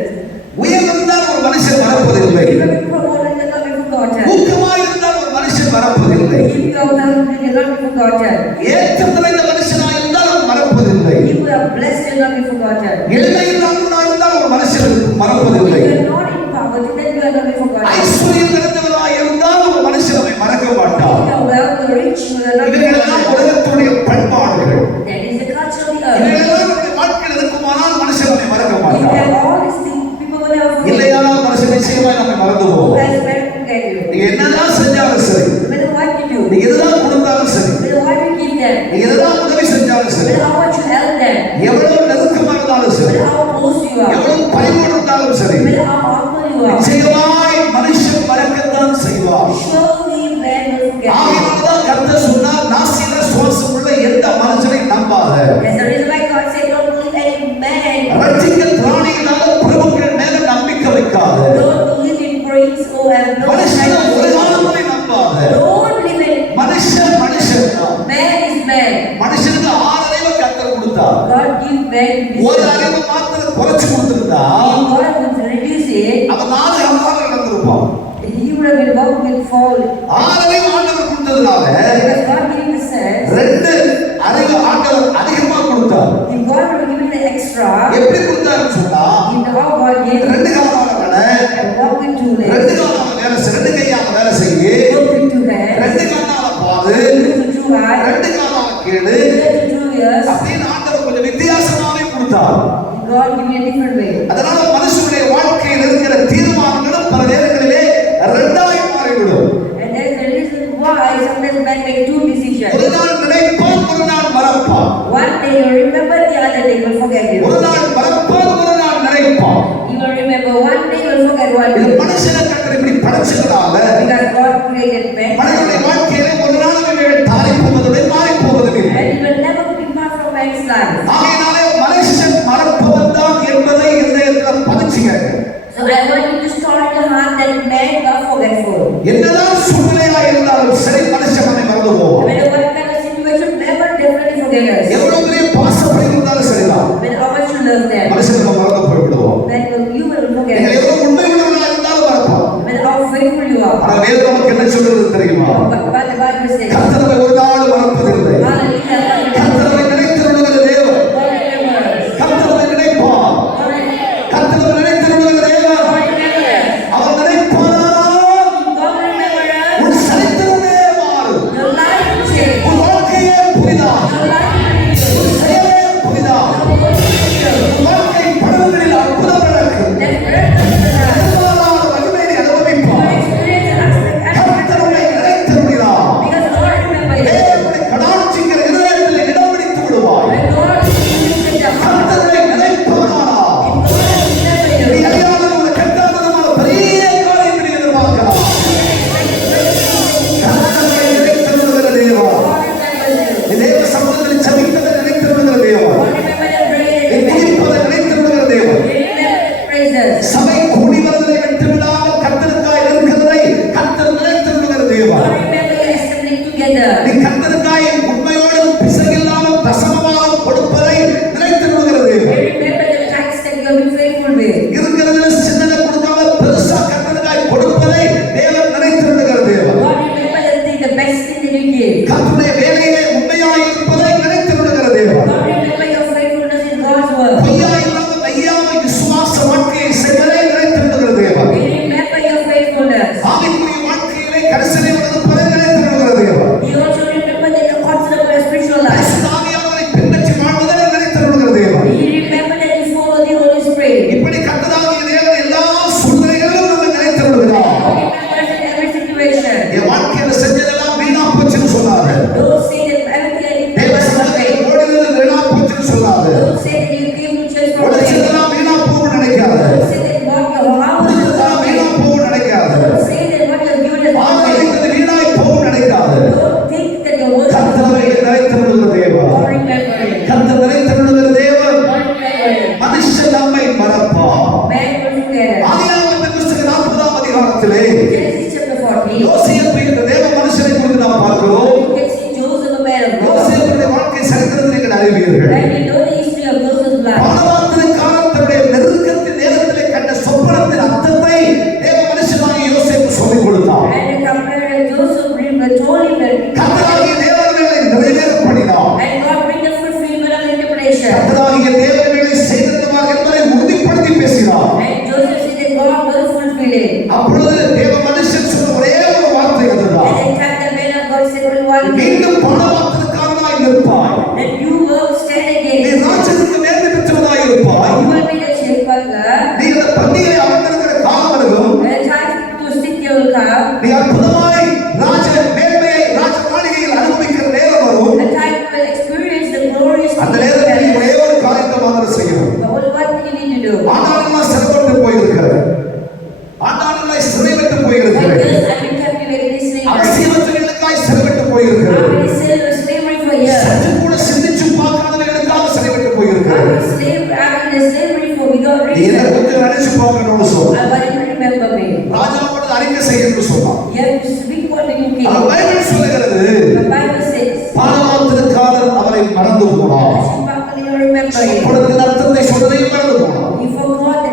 உயர்வு இருந்தால் ஒரு மனுஷன் மறப்பதில்லை. If you are promoted, you will not be forgotten. ஊக்கமாய் இருந்தால் ஒரு மனுஷன் மறப்பதில்லை. If you are well, you will not be forgotten. ஏற்றம் நிறைந்த மனுஷனாய் இருந்தால் அவன் மறப்பதில்லை. If you are blessed, you will not be forgotten. எளிமை இல்லாதவனாய் இருந்தால் ஒரு மனுஷன் மறப்பதில்லை. If you are not in poverty, then you will not be forgotten. ஐஸ்வர்யம் நிறைந்தவனாய் இருந்தால் ஒரு மனுஷன் அவனை மறக்க If மாட்டான். you are well, you are rich, you will not be இவைகளெல்லாம் forgotten. உலகத்துடைய பண்பாடுகள். That is the culture of the earth. இவைகளெல்லாம் நம்முடைய வாழ்க்கையில் இருக்குமானால் மனுஷன் அவனை மறக்க If you மாட்டான். have all these things, people will never forget you. இல்லையானால் மனுஷன் நிச்சயமாய் நம்மை மறந்து Who போவோம். has meant to forget you? நீ என்னதான் செஞ்சாலும் சரி, No matter what you do, நீ எதுதான் கொடுத்தாலும் சரி, no matter what you give them, நீ எதுதான் உதவி செஞ்சாலும் no சரி, matter how much you help them, எவ்வளவு நெருக்கமா இருந்தாலும் no சரி, matter how close you are, no எவ்வளவு பரிவோடு இருந்தாலும் சரி, matter how humble you are, நிச்சயமாய் மனுஷன் மறக்கத்தான் செய்வார். surely man will forget you. ஆகையினால்தான் கர்த்தர் சொன்னார், நாசியில சுவாசம் உள்ள எந்த மனுஷனையும் நம்பாத. That's the reason why God said, don't believe any man. ரட்சிக்க திராணிகளாக பிரபுக்கள் மேல நம்பிக்கை வைக்காத. Don't believe in priests who have no மனுஷனை strength. குறைச்சிருந்தா If God would reduce it, அவன் 4 காலம் நடந்திருப்பான். he would have been walking with fall. 6 அறிவு ஆண்டவர் கொடுத்ததுனால Because God gave the sense, 2 அறிவு ஆண்டவர் அதிகமா கொடுத்தார். if God would have given the extra, எப்படி கொடுத்தாருன்னு சொன்னா in how God gave 2 காலம் and walk with 2 2 legs, காலம் வேலை செய், 2 கையால வேலை செய்யி, walk with 2 hands, 2 காலால பாரு, use with 2 eyes, 2 காலால கேளு use with 2 ears. அப்படின்னு ஆண்டவர் கொஞ்சம் வித்தியாசமாவே கொடுத்தார். God give me a different way. அதனால மனுஷனுடைய வாழ்க்கையில் இருக்கிற தீர்மானங்களும் பல நேரங்களிலே 2ஆய் மாறிவிடும். And that's the reason why sometimes man make 2 decisions. ஒரு நாள் நினைப்பான், ஒரு நாள் மறப்பான். One day you remember, the other day you will forget you. ஒரு நாள் மறப்பான், ஒரு நாள் நினைப்பான். You will remember one day, you will forget one இது day. மனுஷனை கர்த்தர் இப்படி படைச்சதுனால Because God created man. மனிதனுடைய வாழ்க்கையிலே ஒரு நாள் இவைகள் தாழி போவதில்லை, மாறி போவதில்லை. And it will never be apart from man's life. ஆகையினாலே மனுஷன் மறப்பவன் தான் என்பதை இதயத்தில் பதிச்சுங்க. So I want you to store in your heart that man are forgetful. என்னதான் சூழ்நிலையா இருந்தாலும் சரி மனுஷன் நம்மை மறந்து No போவான். matter what kind of situation, never definitely forget us. எவ்வளவு பெரிய பாசப்படி இருந்தாலும் சரிதான் No matter how much you love them, மனுஷன் நம்ம மறந்து போய்விடுவோம். then you will forget நீங்கள் us. எவ்வளவு உண்மை உள்ளவர்களா இருந்தாலும் மறப்பான். No matter how faithful you are. ஆனா வேதம் நமக்கு என்ன சொல்றது தெரியுமா? But the Bible says, கர்த்தர் நம்மை ஒரு நாள் மறப்பதில்லை. hallelujah, கர்த்தர் நம்மை நினைத்திருக்கிற தேவன். God remembers. கர்த்தர் நம்மை நினைப்பான். கர்த்தர் நம்மை நினைத்திருக்கிற தேவன். God remembers. அவர் நினைப்பானால் God remembers. உன் சரித்திரமே மாறும். Your life will change. உன் வாழ்க்கையே புதிதாகும். Your life will change. உன் செயலே புதிதாகும். உன் வாழ்க்கை படங்களில் அற்புதம் நடக்கும். That earth will rise. பெரும்பாலான மகிமையை அனுபவிப்பான். கர்த்தர் உன்னை நினைத்திருக்கிறார். Because God remembers. தேவனை கடாட்சிக்கிற இதயத்தில் இடம் பிடித்து விடுவாய். When God remembers your heart, கர்த்தரை நினைப்பவனானால் God remembers நீ you. அறியாத ஒரு கெட்டாதனமான பெரிய காரியத்தை நீ எதிர்பார்க்கலாம். கர்த்தரை நினைத்திருக்கிற தேவன். God remembers you. நீ தேவ சமூகத்தில் ஜெபித்ததை நினைத்திருக்கிற தேவன். God remembers your prayer. நீ துதிப்பதை நினைத்திருக்கிற தேவன். Remember praises. சபை கூடி வருவதை விட்டுவிடாமல் கர்த்தருக்காய் இருக்கிறதை கர்த்தர் நினைத்திருக்கிற தேவன். God remember your assembling together. நீ கர்த்தருக்காய் உண்மையோடும் பிசகில்லாமல் தசமமாக கொடுப்பதை நினைத்திருக்கிற தேவன். Remember the times that you have been faithful with. இருக்கிறதுல சின்னதை கொடுக்காம பெருசா கர்த்தருக்காய் கொடுப்பதை தேவன் நினைத்திருக்கிற தேவன். God remember the best thing that you give. கர்த்தருடைய வேலையிலே உண்மையாய் இருப்பதை நினைத்திருக்கிற தேவன். God remember your faithfulness in God's word. பொய்யாய் இல்லாத மெய்யாமை விசுவாச வாழ்க்கையை செய்வதை நினைத்திருக்கிற தேவன். Remember your faithfulness. ஆவிக்குரிய வாழ்க்கையிலே கரிசனை வளர்ப்பதை நினைத்திருக்கிற தேவன். You also remember that you're constant of your spiritual life. ஆவியானவரை பின்பற்றி வாழ்வதை நினைத்திருக்கிற தேவன். You remember that you follow the Holy Spirit. இப்படி கர்த்தராகிய தேவன் எல்லா சூழ்நிலைகளிலும் நம்ம நினைத்திருக்கிறார். God remembers in every situation. என் வாழ்க்கையில செஞ்சதெல்லாம் வீணா போச்சுன்னு சொன்னாரு. Don't say that everything தேவ was சமூகத்தில் away. ஓடினது வீணா போச்சுன்னு சொன்னாரு. Don't say that you came to church for away. உழைச்சதெல்லாம் வீணா போகும்னு நினைக்காத. Don't say that what your house is உழைச்சதெல்லாம் Veena away. போகும்னு நினைக்காத. Don't say that what you have given is away. ஆவியானது வீணாய் போகும்னு நினைக்காத. Don't think that your worship கர்த்தரை நினைத்திருக்கிற தேவன். God remember it. கர்த்தர் நினைத்திருக்கிற தேவன். God remember it. மனுஷன் நம்மை மறப்பான். Man will forget it. ஆதியாகமத்தின் புஸ்தகம் 40ஆம் அதிகாரத்திலே Genesis chapter 40. யோசேப்பு என்ற தேவ மனுஷனை குறித்து நாம் பார்க்கிறோம். You can see Joseph, a man of God. யோசேப்புடைய வாழ்க்கை சரித்திரத்தை நீங்கள் அறிவீர்கள். And we know the history of Joseph's life. பானபாத்திரக்காரன் தன்னுடைய நெருக்கத்தின் நேரத்திலே கண்ட சொப்பனத்தின் அர்த்தத்தை தேவ மனுஷனாகிய யோசேப்பு சொல்லிக் கொடுத்தார். And the companion Joseph told him that கர்த்தராகிய தேவர்களை நிறைவேற பண்ணினார். and God bring the fulfillment of the interpretation. கர்த்தராகிய தேவர்களை செய்திருந்தார் என்பதை உறுதிப்படுத்தி பேசினார். And Joseph said that God will fulfill it. அப்பொழுது தேவ மனுஷன் சொன்ன ஒரே ஒரு வார்த்தை அதுதான். At that time the man of God said only one thing, மீண்டும் பானபாத்திரக்காரனாய் நிற்பாய். that you will stand நீ again. ராஜ்யத்துக்கு மேன்மை பெற்றவனாய் இருப்பாய். You will be the chief butler. நீ இந்த பண்டிகை அமர்ந்திருக்கிற காலமளவும் And the time to sit there will come. நீ அற்புதமாய் ராஜ மேன்மையை ராஜ மாளிகையில் அனுபவிக்கிற நேரம் வரும். The time you will experience the glorious அந்த things of நேரத்தில் நீ heaven. ஒரே ஒரு காரியத்தை மாத்திரம் செய்யணும். But only one thing you need to do. ஆண்டாளெல்லாம் சிறைப்பட்டு போயிருக்கிறது. ஆண்டாளெல்லாம் சிறைப்பட்டு Like போயிருக்கிறது. this, I've been captivated in slavery. அவசியமற்றவர்களுக்காய் சிறைப்பட்டு போயிருக்கிறது. I've been still in slavery for years. சற்று கூட சிந்திச்சு பார்க்காதவர்களுக்காக சிறைப்பட்டு I've போயிருக்கிறது. been in slavery for without நீ இதை reason. கொஞ்சம் நினைச்சு பார்க்கணும்னு சொல்ல. I want you to remember me. ராஜாவோட அறிக்கை செய்யணும்னு சொன்னான். You have to speak what you அவன் came. பைபிள் சொல்லுகிறது The Bible says, பானபாத்திரக்காரர் அவரை மறந்து போனார். "She probably don't remember it." சொப்பனத்தின் அர்த்தத்தை சொன்னதை மறந்து போனார். He forgot the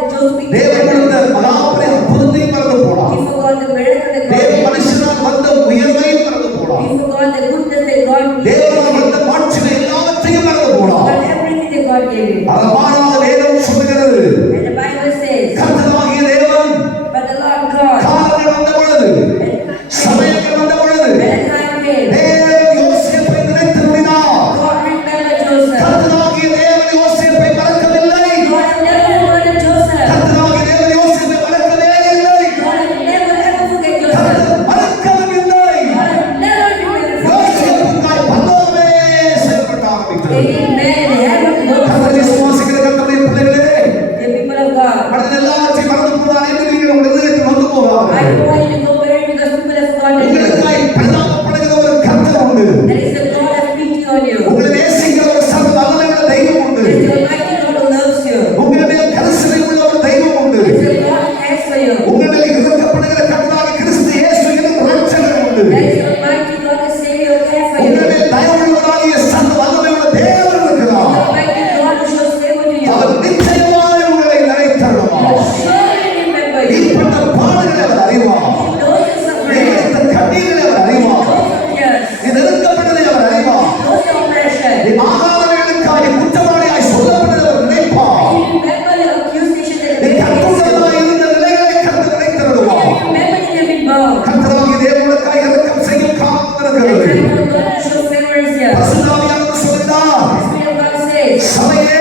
விட்டார்கள். want you to go buried because people have forgotten you. உங்களுக்காய் பரிதாபப்படுகிற ஒரு கர்த்தர் உண்டு. There is a God of pity on you. உங்களை நேசிக்கிற ஒரு சர்வ வல்லமையுள்ள தெய்வம் உண்டு. There is a mighty God who loves you. உங்கள் மேல் கரிசனை உள்ள ஒரு தெய்வம் உண்டு. There is a God who cares for you. உங்கள் மேல் இறக்கப்படுகிற கர்த்தராகிய கிறிஸ்து இயேசு என்னும் இரட்சகர் உண்டு. There is a mighty God who Savior who cares for you. உங்கள் மேல் தயவுள்ளவராகிய சர்வ வல்லமையுள்ள தேவன் இருக்கிறார். The mighty God who shows favor to you. அவர் நிச்சயமாய் உங்களை நினைத்தருளுவார். Surely remember you. இப்பட்ட பாடுகளை அவர் அறிவார். Those who suffer, இந்த கண்ணீர்களை அவர் அறிவார். those who tears, இது நெருக்கப்படுவதை அவர் அறிவார். those who oppression. ஆகாரங்களுக்காக குற்றவாளியாய் சொல்லப்படுவதை அவர் நினைப்பார். You remember the accusation that நீ they made against you. கர்த்தராய் இருந்த நிலைகளை கர்த்தர் நினைத்தருளுவார். You remember you have been bound. கர்த்தராகிய தேவனுக்காக இரக்கம் செய்யும் காலம் The இருக்கிறது. time of God to show favor is here. பரிசுத்தாவியானவர் சொல்கிறார், The Spirit of God says, சபையே,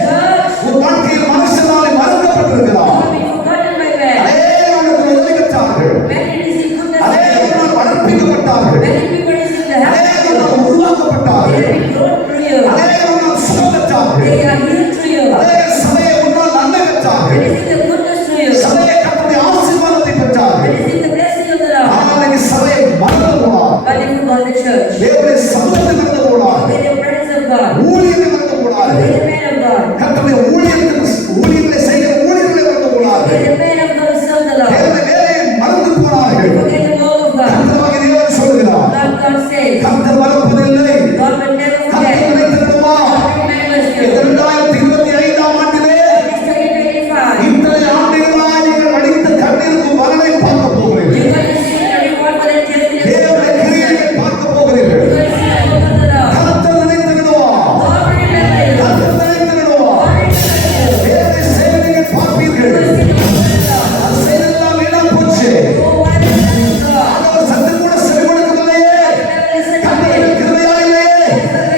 church, உன் வாழ்க்கையில் மனுஷனாலே மறக்கப்பட்டிருக்கிறார். you have been forgotten by man. அநேகருக்கு உதவி பெற்றார்கள். Many received goodness from you. அநேகர் வளர்ப்பிக்கப்பட்டார்கள். Many people received the help from you. அநேகர் They உருவாக்கப்பட்டார்கள். have been grown through you. அநேகர் சுகம் பெற்றார்கள். They are healed through you. அநேகர் சபையை முன்னால் நன்மை They பெற்றார்கள். receive the goodness through you. சபையை கர்த்தருடைய ஆசீர்வாதத்தை They பெற்றார்கள். receive the blessing of the Lord. ஆனால் இன்னைக்கு சபையை மறந்து போனார். But they forgot the church. தேவனுடைய சமூகத்தை மறந்து போனார். They the presence of God. ஊழியத்தை மறந்து போனார். They the man of God. கர்த்தருடைய ஊழியங்களை செய்கிற ஊழியர்களை மறந்து போனார். They the man of God who serve the Lord. தேவனுடைய வேலையை மறந்து They போனார்கள். forget the law of God. கர்த்தராகிய தேவன் சொல்கிறார், God says, கர்த்தர் மறப்பதில்லை. God will never கர்த்தர் forget. நினைத்திருப்பார். God remembers you. 2025 ஆண்டிலே This 2025, இத்தனை ஆண்டுகளாய் நீங்கள் வடித்த கண்ணீருக்கு பலனை பார்க்க போகிறீர்கள். you're going to see the reward for the tears in your தேவனுடைய கிரியையை பார்க்க போகிறீர்கள். You're going to see the work of the Lord. கர்த்தர் நினைத்திருவார். God will remember you. கர்த்தர் நினைத்திருவார். God will remember you. தேவனுடைய சேவை நீங்கள் பார்ப்பீர்கள். You're going to see the work of the Lord. அது செய்ததெல்லாம் வீணா போச்சு. Oh, why the blessing of God? ஆண்டவர் சத்தம் கூட செவி கொடுக்கவில்லையே. Never listen to கர்த்தர் me. மேல் கிருபையா இல்லையே.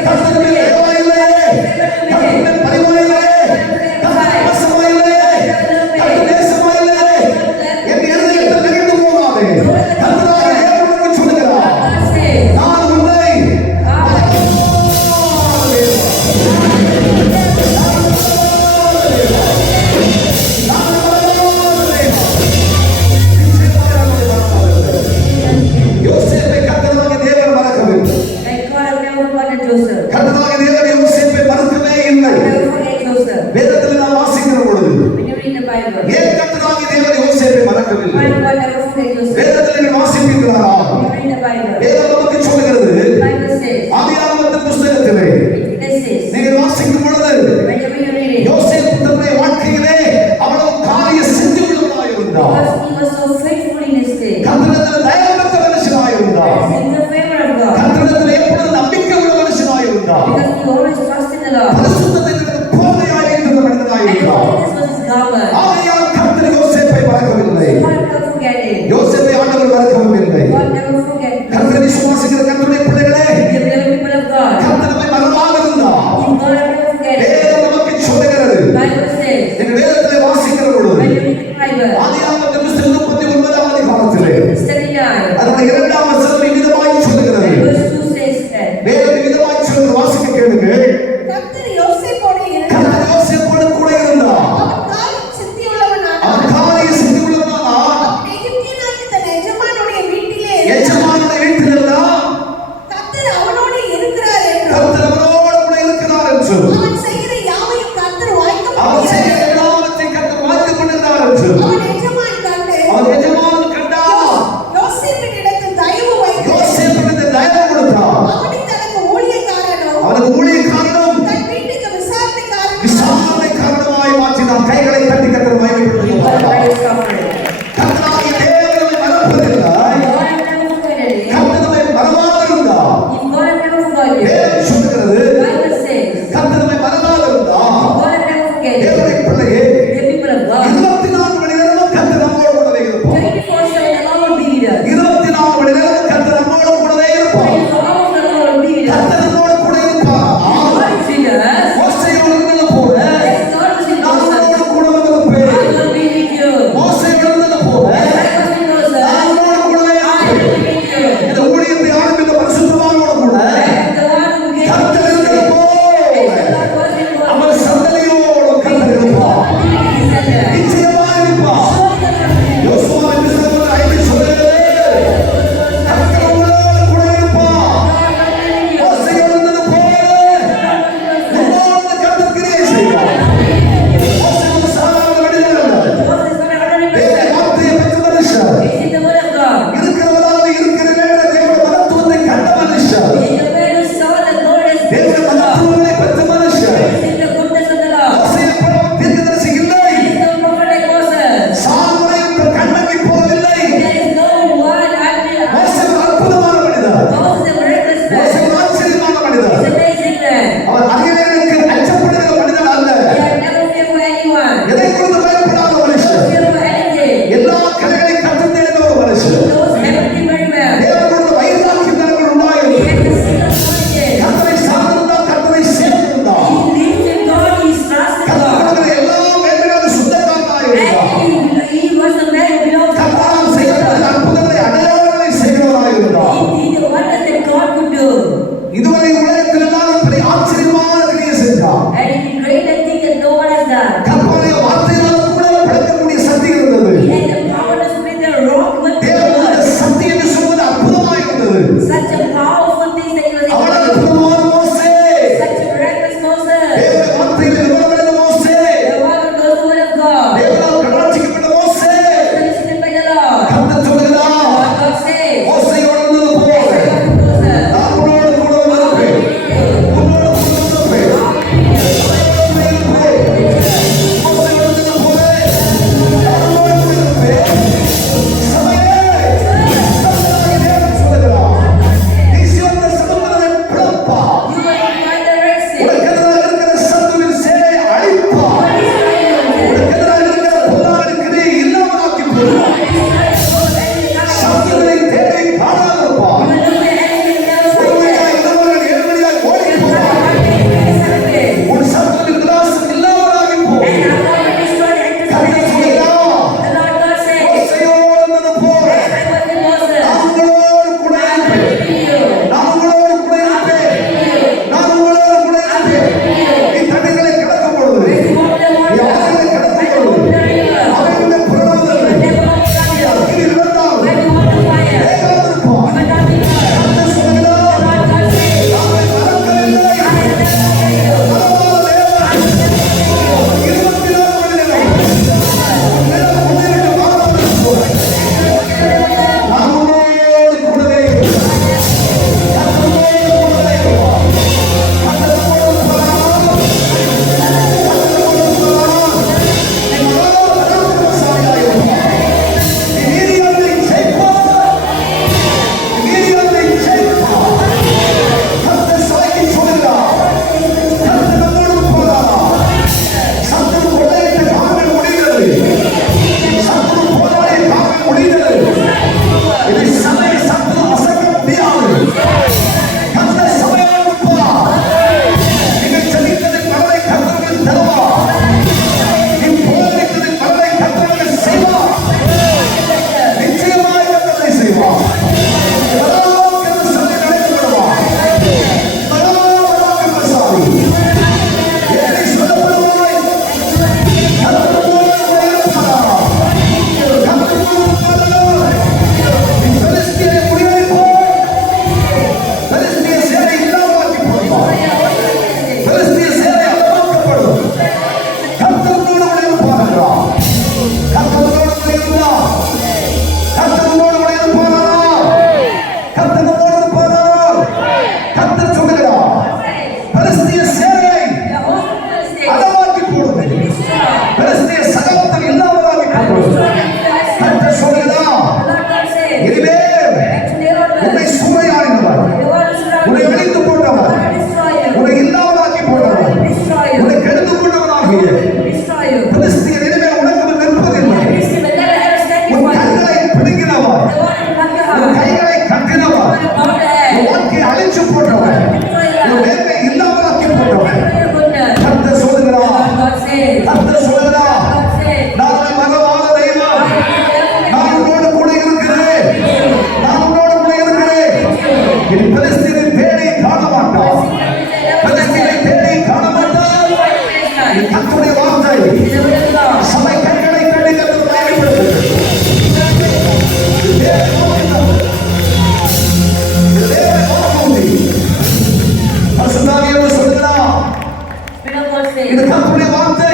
கர்த்தர் மேல் தயவா இல்லையே. கர்த்தர் மேல் பரிவா இல்லையே. கர்த்தர் பாசமா இல்லையே. கர்த்தர் நேசமா இல்லையே. என் இருதயத்தில் நெகிழ்ந்து போகாதே. கர்த்தராகிய தேவன் உனக்கு சொல்லுகிறார், God says, நான் உன்னை யோசேப்பை கர்த்தராகிய தேவன் மறக்கவில்லை. like God have never forgotten Joseph. கர்த்தராகிய தேவன் யோசேப்பை மறக்கவே இல்லை. Never forget Joseph. வேதத்தில் நாம் வாசிக்கிற பொழுது When you read the Bible, ஏன் கர்த்தராகிய தேவன் யோசேப்பை மறக்கவில்லை? why God never forget Joseph? வேதத்தில் நீங்கள் வாசிப்பீர்களா? When you read the Bible, வேதம் நமக்கு சொல்லுகிறது, the Bible says, ஆதியாகமத்தின் புஸ்தகத்திலே this says, நீங்கள் வாசிக்கும் பொழுது whenever you read it, யோசேப்பு தன்னுடைய வாழ்க்கையிலே அவ்வளவு காரிய சிந்தி உள்ளவனாய் இருந்தார். because he was so faithful in his day, கர்த்தரிடத்தில் தயவு பெற்ற மனுஷனாய் இருந்தார். in the favor of God, கர்த்தரிடத்தில் எப்பொழுதும் நம்பிக்கை உள்ள மனுஷனாய் இருந்தார். because he always trusted the Lord, பரிசுத்தத்தை தனக்கு போதையாய் வைத்திருந்த மனிதனாய் and இருந்தார். holiness was his garment. ஆகையால் கர்த்தர் யோசேப்பை மறக்கவில்லை. God never forget it. யோசேப்பை ஆண்டவர் மறக்கவும் இல்லை. God never forget. கர்த்தரை விசுவாசிக்கிற கர்த்தருடைய பிள்ளைகளே, The beloved people of God, கர்த்தர் நம்மை மறவாத இருந்தார். if God never forget it, வேதம் நமக்கு சொல்லுகிறது. Bible says, நீங்கள் வேதத்திலே வாசிக்கிற பொழுது when you read the Bible, ஆதியாகமத்தின் புஸ்தகம் 39ஆம் அதிகாரத்திலே 39, அதனுடைய 2ஆம் வசனம் இவ்விதமாக இது சபை சத்து அசைக்க முடியாது. கர்த்தர் சபையோடு இருப்பார். நீங்கள் செபித்ததின் பலனை கர்த்தர் தருவார். நீ போராடித்ததின் பலனை கர்த்தர் செய்வார். நிச்சயமாய் கர்த்தர் செய்வார். கர்த்தர் சபை நடத்தி விடுவார். மனோவரம் சாமி ஏறி சொல்லப்படுவாய். இது கர்த்தருடைய வார்த்தை.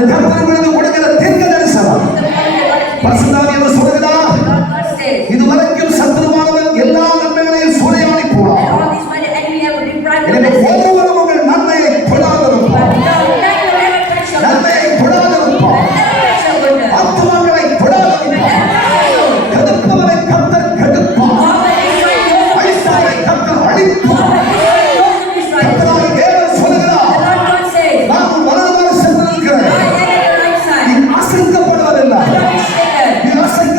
இந்த கர்த்தருக்கு கொடுக்கிற தீர்க்க தரிசனம். பரிசுத்தாவியானவர் சொல்கிறார், இதுவரைக்கும் சத்துருவானவன் எல்லா நன்மைகளையும் சூறையாடி போனான். எனவே ஒருவரும் உங்கள் நன்மையை தொடாதிருப்பார். நன்மையை தொடாதிருப்பார். ஆத்துமாக்களை தொடாதிருப்பார். கெடுப்பவரை கர்த்தர் கெடுப்பார். ஐசாவை கர்த்தர் அழிப்பார். கர்த்தராகிய தேவன் சொல்கிறார், நான் வலதுபுறம் சென்றிருக்கிறேன். நீ அசைக்கப்படுவதில்லை. நீ அசைக்க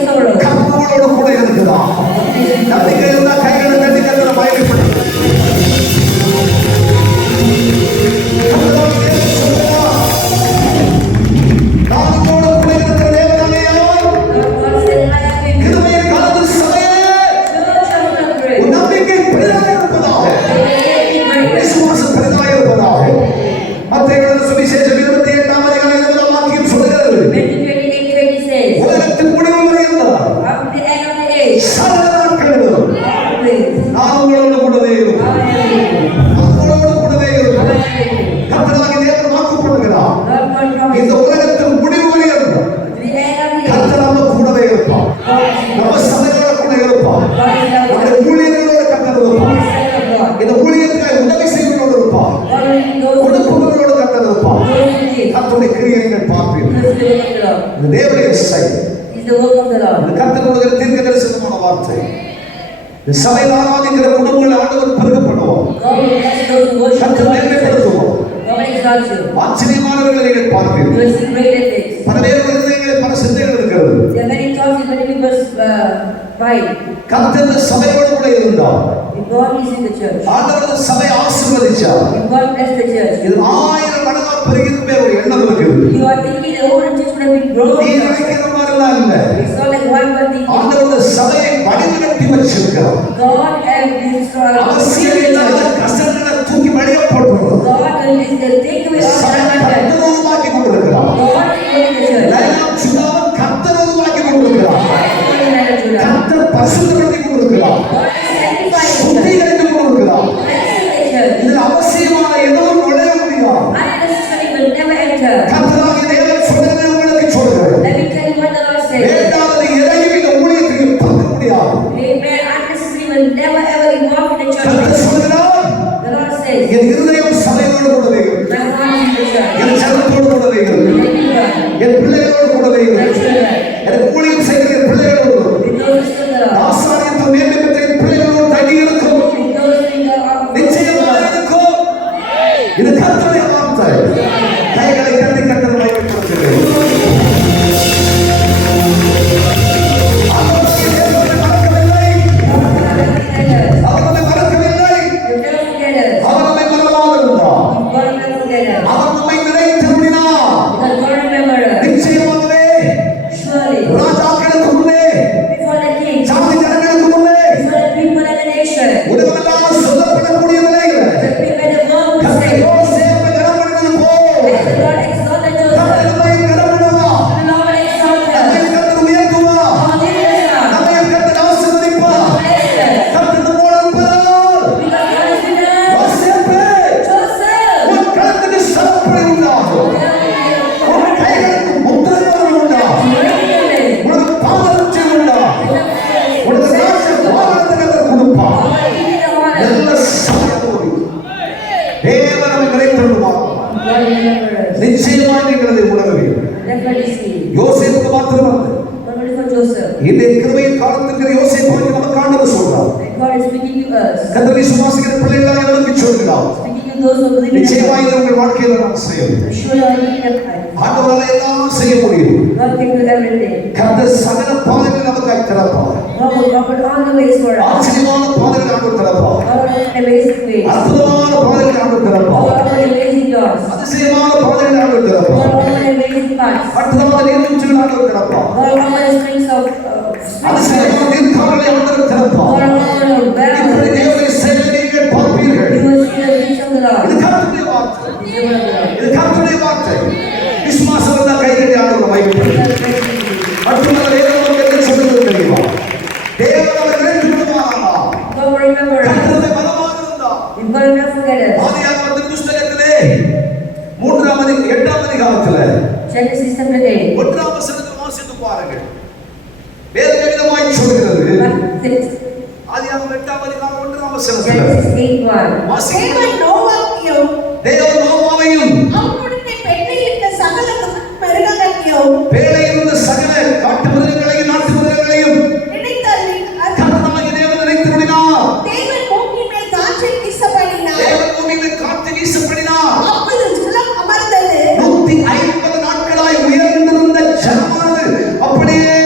his sorrow. கர்த்தரோடு கூட இருக்கிறார். நம்பிக்கை இருந்தா கைகளை தட்டி கர்த்தரை மகிமைப்படுத்து. நான் உங்களோடு கூட இருக்கிற தேவனாகிய God said, I am in கிருபையின் காலத்து சபையே, church of the great. உன் நம்பிக்கை பெரிதாக இருப்பதாக, விசுவாசம் பெரிதாக இருப்பதாக. மத்தேயு எழுதின சுவிசேஷம் 28ஆம் அதிகாரம் 20ஆம் வாக்கியம் சொல்கிறது, Matthew 28:20 says, உலகத்தின் முடிவு வரை இருந்தார் up to the end of the age, சகல நாட்களிலும் always, நான் உங்களோடு கூடவே இருப்பேன். I am with you. நான் உங்களோடு கூடவே I இருப்பேன். am with you. கர்த்தராகிய தேவன் வாக்கு பண்ணுகிறார், God இந்த promised, உலகத்தின் முடிவு வரை இருந்தார் to the end of the age, கர்த்தர் நம்ம கூடவே இருப்பார். God is நம்ம சபையோட கூட இருப்பார். God is our நம்முடைய God. ஊழியர்களோட கர்த்தர் இருப்பார். He is the Son of God. இந்த ஊழியத்துக்காக உதவி செய்வதோடு இருப்பார். Following those கொடுப்பவர்களோடு கர்த்தர் இருப்பார். who give. கர்த்தருடைய கிரியை நீங்கள் பார்ப்பீர்கள். This is the work of the Lord. இது தேவனுடைய செயல். This is the work of the Lord. இது கர்த்தர் கொடுக்கிற தீர்க்க தரிசனமான வார்த்தை. இந்த சபையில் ஆராதிக்கிற குடும்பங்களை ஆண்டவர் பெருகப்படுவார். God will bless those who worship the கர்த்தர் Lord. மேன்மைப்படுத்துவார். God will exalt you. ஆச்சரியமானவர்களை நீங்கள் You பார்ப்பீர்கள். will see greater things. பல பேர் இருதயங்களில் பல சிந்தைகள் இருக்கிறது. There are many thoughts in many people's mind. கர்த்தர் இந்த சபையோடு கூட இருந்தார். If God is in the church, ஆண்டவர் இந்த சபையை ஆசீர்வதிச்சார். if God bless the church, இது 1000 மடங்கா பெருகிருமே ஒரு எண்ணம் இருக்குது. you are thinking the whole church would have been grown. நீ நினைக்கிற மாதிரிலாம் இல்ல. It's not like one thinking. ஆண்டவர் இந்த சபையை வடிகட்டி வச்சிருக்கிறார். God has destroyed அவசியம் இல்லாத கசங்களை தூக்கி வெளிய போட்டுருக்கிறார். God will take away all சபையை that matter. கர்த்தர் உருவாக்கி கொண்டிருக்கிறார். God is in the church. லயனம் சுதாவும் கர்த்தர் உருவாக்கி கொண்டிருக்கிறார். God is in the church. கர்த்தர் பரிசுத்தப்படுத்தி கொண்டிருக்கிறார். God is sanctifying the church. சுத்திகரித்து கொண்டிருக்கிறார். Blessing the church. இதில் அவசியமான எதுவும் நுழைய முடியாது. Unnecessary will never enter. கர்த்தராகிய தேவன் சொல்கிறதை உங்களுக்கு சொல்கிறேன். Let me tell you what the Lord says. வேண்டாதது எதையும் இந்த ஊழியத்தில் பார்க்க முடியாது. Amen. Unnecessary will never ever involve in the கர்த்தர் church. சொல்கிறார், The Lord says, என் இருதயம் சபையோடு கூடவே இருக்கும். my heart is in the church. என் ஜனத்தோடு கூடவே இருக்கும். என் பிள்ளைகளோடு கூடவே இருக்கும். எனக்கு ஊழியம் செய்கிற என் பிள்ளைகளோடு இருக்கும். With those who serve the Lord. ஆசாரியத்துவம் மேன்மை பெற்ற என் பிள்ளைகளோடு தங்கி இருக்கும். With those who in the office. நிச்சயமாக இருக்கும். இது கர்த்தருடைய வார்த்தை. கைகளை கட்டி கர்த்தரை மகிமைப்படுத்துகிறேன். அவர் நம்மை மறக்கவில்லை. அவர் நம்மை மறக்கவில்லை. அவர் நம்மை மறவாமல் இருந்தார். அவர் நம்மை நினைத்திருந்தார். நிச்சயமாகவே ராஜாக்களுக்கு முன்னே, சாதி ஜனங்களுக்கு முன்னே, உலகமெல்லாம் சொல்லப்படக்கூடிய நிலையில கர்த்தர் யோசேப்பை கனப்படுத்தினது போல் கர்த்தர் நம்மை கனப்படுவார். நம்மை கர்த்தர் உயர்த்துவார். நம்மை கர்த்தர் ஆசீர்வதிப்பார். கர்த்தர் நம்மோடு இருப்பதால் யோசேப்பே, உன் கரத்துக்கு சலப்படை உண்டாகும். உன் கைகளுக்கு முத்திரைகள் உண்டாகும். உனக்கு பாதரட்சை உண்டாகும். உனக்கு ராஜ வாகனத்தை கர்த்தர் கொடுப்பார். நல்ல சமயத்தோடு தேவன் நம்மை நினைத்திருப்பார். நிச்சயமாக நீங்கள் அதை உணர்வீர்கள். யோசேப்புக்கு மாத்திரமல்ல, இந்த கிருபையின் காலத்திற்கு யோசேப்பு பற்றி நமக்கு ஆண்டவர் சொல்றார். கர்த்தரை விசுவாசிக்கிற பிள்ளைகளாக நமக்கு சொல்கிறார். நிச்சயமாக இதை உங்கள் வாழ்க்கையில நான் செய்யணும். ஆண்டவரால் எல்லாம் செய்ய முடியும். கர்த்தர் சகல பாதைகளை நமக்காக திறப்பார். ஆச்சரியமான பாதைகளை ஆண்டவர் திறப்பார். அற்புதமான பாதைகளை ஆண்டவர் திறப்பார். அதிசயமான பாதைகளை ஆண்டவர் திறப்பார். அற்புதமான நீர்வீழ்ச்சிகளை ஆண்டவர் திறப்பார். அதிசயமான நீர்க்கால்களை ஆண்டவர் திறப்பார். இப்படி தேவனுடைய செயலை நீங்கள் பார்ப்பீர்கள். இது கர்த்தருடைய வார்த்தை. இது கர்த்தருடைய வார்த்தை. விசுவாசம் இருந்தால் கைகளை ஆண்டவர் மகிமைப்படுத்தும். மட்டுமல்ல, வேதம் நமக்கு என்ன சொல்லுகிறது தெரியுமா? தேவன் நம்மை நினைத்து விடுவாரானால் கர்த்தருடைய பலமாக இருந்தார். ஆதியாகமத்தின் புஸ்தகத்திலே 8ஆம் அதிகாரத்திலே 1ஆம் வசனத்தை வாசித்து பாருங்கள். வேதம் எவ்விதமாய் சொல்கிறது? ஆதியாகமம் 8ஆம் அதிகாரம் 1ஆம் வசனத்திலே வாசிக்கிறோம். தேவன் நோவாவையும் அவனுடைய பெண்ணிலிருந்த சகல மிருகங்களையும் வேலையிருந்த சகல காட்டு மிருகங்களையும் நாட்டு மிருகங்களையும் நினைத்தருளினார். கர்த்தராகிய தேவன் நினைத்திருந்தார். தேவன் பூமியின் மேல் காற்றை வீசப்படினார். தேவன் பூமியிலே காற்று வீசப்படினார். அப்பொழுது ஜலம் அமர்ந்தது. 150 நாட்களாய் உயர்ந்திருந்த ஜலமானது அப்படியே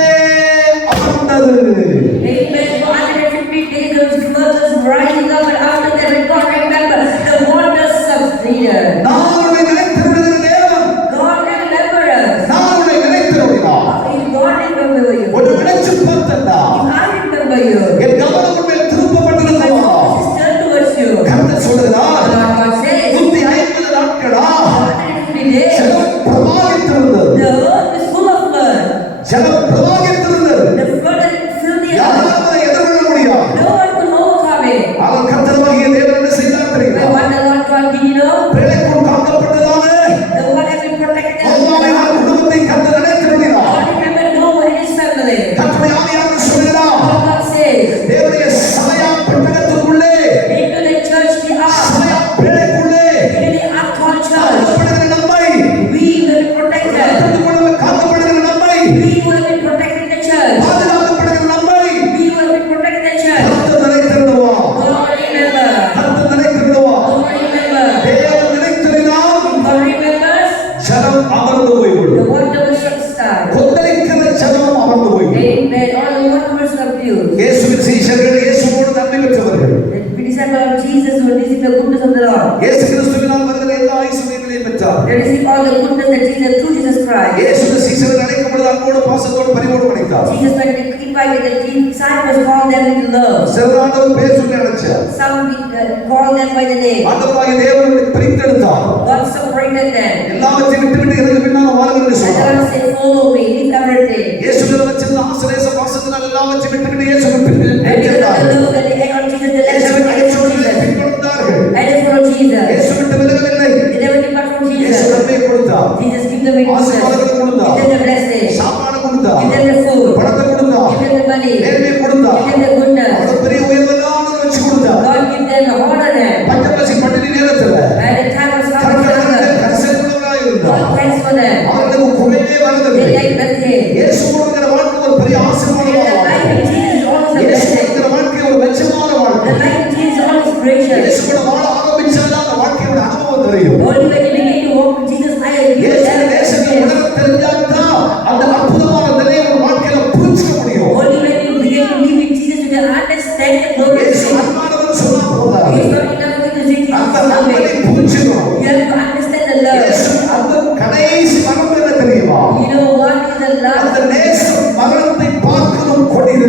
ஜலம் பிரவாகித்திருந்தது. The flood that filled the earth. யாராலும் அதை எதிர்கொள்ள முடியாது. No one could overcome it. அவர் கர்த்தராகிய தேவன் என்ன செய்தார் But தெரியுமா? what the Lord God did, you know? பிழைக்குள் காக்கப்பட்டதான The one that been protected. நோவாவின் குடும்பத்தை கர்த்தர் நினைத்திருந்தார். God remembered Noah and his family. கர்த்தருடைய ஆவியானவர் சொல்கிறார், God says, தேவனுடைய சபையா பெட்டகத்துக்குள்ளே, into the church, the ark, சபையா பிழைக்குள்ளே into the ark called church, காக்கப்படுகிற நம்மை, we will be protected. கர்த்தருக்குள்ளே காக்கப்படுகிற நம்மை, We will be protecting the church. பாதுகாக்கப்படுகிற நம்மை We will be protecting the church. கர்த்தர் நினைத்திருந்தார். God remember. கர்த்தர் நினைத்திருந்தார். God remember. தேவன் நினைத்திருந்தால் God remembers. ஜலம் அமர்ந்து போய்விடும். The water will subside. கொந்தளிக்கிற ஜலம் அமர்ந்து போய்விடும். Amen. All the water will subdue. இயேசுவின் சீஷர்கள் இயேசுவோடு நன்மை பெற்றவர்கள். The disciples of Jesus will receive the goodness of the Lord. இயேசு கிறிஸ்துவினால் வருகிற எல்லா ஐசுவரியங்களையும் பெற்றார். They receive all the goodness that Jesus through Jesus Christ. இயேசுவின் சீஷர்கள் அழைக்கும் பொழுது அன்போடு பாசத்தோடு பரிவோடு அழைத்தார். Jesus when they invited the disciples called them with love. சிலரானவர் பேர் சொல்லி அழைச்சார். Some called them by the name. ஆண்டவராகிய தேவன் பிரித்தெடுத்தார். God separated them. எல்லாவற்றையும் விட்டுவிட்டு எனக்கு பின்னால் வாருங்கள் என்று And the சொன்னார். Lord said, follow me, leave everything. இயேசுவின் வச்சிருந்த ஆசீர்வாத பாசத்தினால் எல்லாவற்றையும் விட்டுவிட்டு இயேசுவின் பின் And because of the பின்தொடர்ந்தார்கள். love that they had on Jesus, they left இயேசுவின் them அழைச்சோடுகளை Jesus. பின்தொடர்ந்தார்கள். And they followed Jesus. இயேசு விட்டு விலகவில்லை. They never depart from இயேசு Jesus. நன்மையை கொடுத்தார். Jesus give them a ஆசீர்வாதங்களை கொடுத்தார். give them the blessing, சாப்பாடு கொடுத்தார். give them the food, பணத்தை கொடுத்தார். give them the money, give நேர்மையை கொடுத்தார். them the goodness. அந்த பெரிய உயர்வெல்லாம் வச்சு கொடுத்தார். God give them the honor them. பஞ்சபசி பட்டினி நேரத்துல And the time was coming கர்த்தர் for them. கரிசனையுள்ளவராய் இருந்தார். God thanks for them. அவர்களுக்கு குறைவே They வரவில்லை. like nothing. இயேசு கொடுக்கிற வாழ்க்கை ஒரு பெரிய And the ஆசீர்வாதமான life வாழ்க்கை. in Jesus is always a இயேசு blessing. கொடுக்கிற வாழ்க்கை ஒரு வெச்சமான வாழ்க்கை. The life in Jesus is always gracious. இயேசு கூட வாழ ஆரம்பிச்சாதான் அந்த வாழ்க்கையோட அனுபவம் தெரியும். Only when you begin to walk with Jesus, I will give இயேசு you தேசத்தை everything. உணர தெரிஞ்சாதான் அந்த அற்புதமான நிலையை ஒரு வாழ்க்கையில புரிஞ்சுக்க முடியும். Only when you begin to live with Jesus, you can understand the glory of இயேசு Jesus. அன்பானவர் சொன்னா போதாது. It's not enough for you to say Jesus அந்த is நன்மையை loving. புரிஞ்சுக்கணும். You have to understand the love. இயேசு அந்த கடைசி மரணம் என்ன தெரியுமா? You know what is the அந்த love? நேசம் மரணத்தை பார்க்கணும் கொடிது.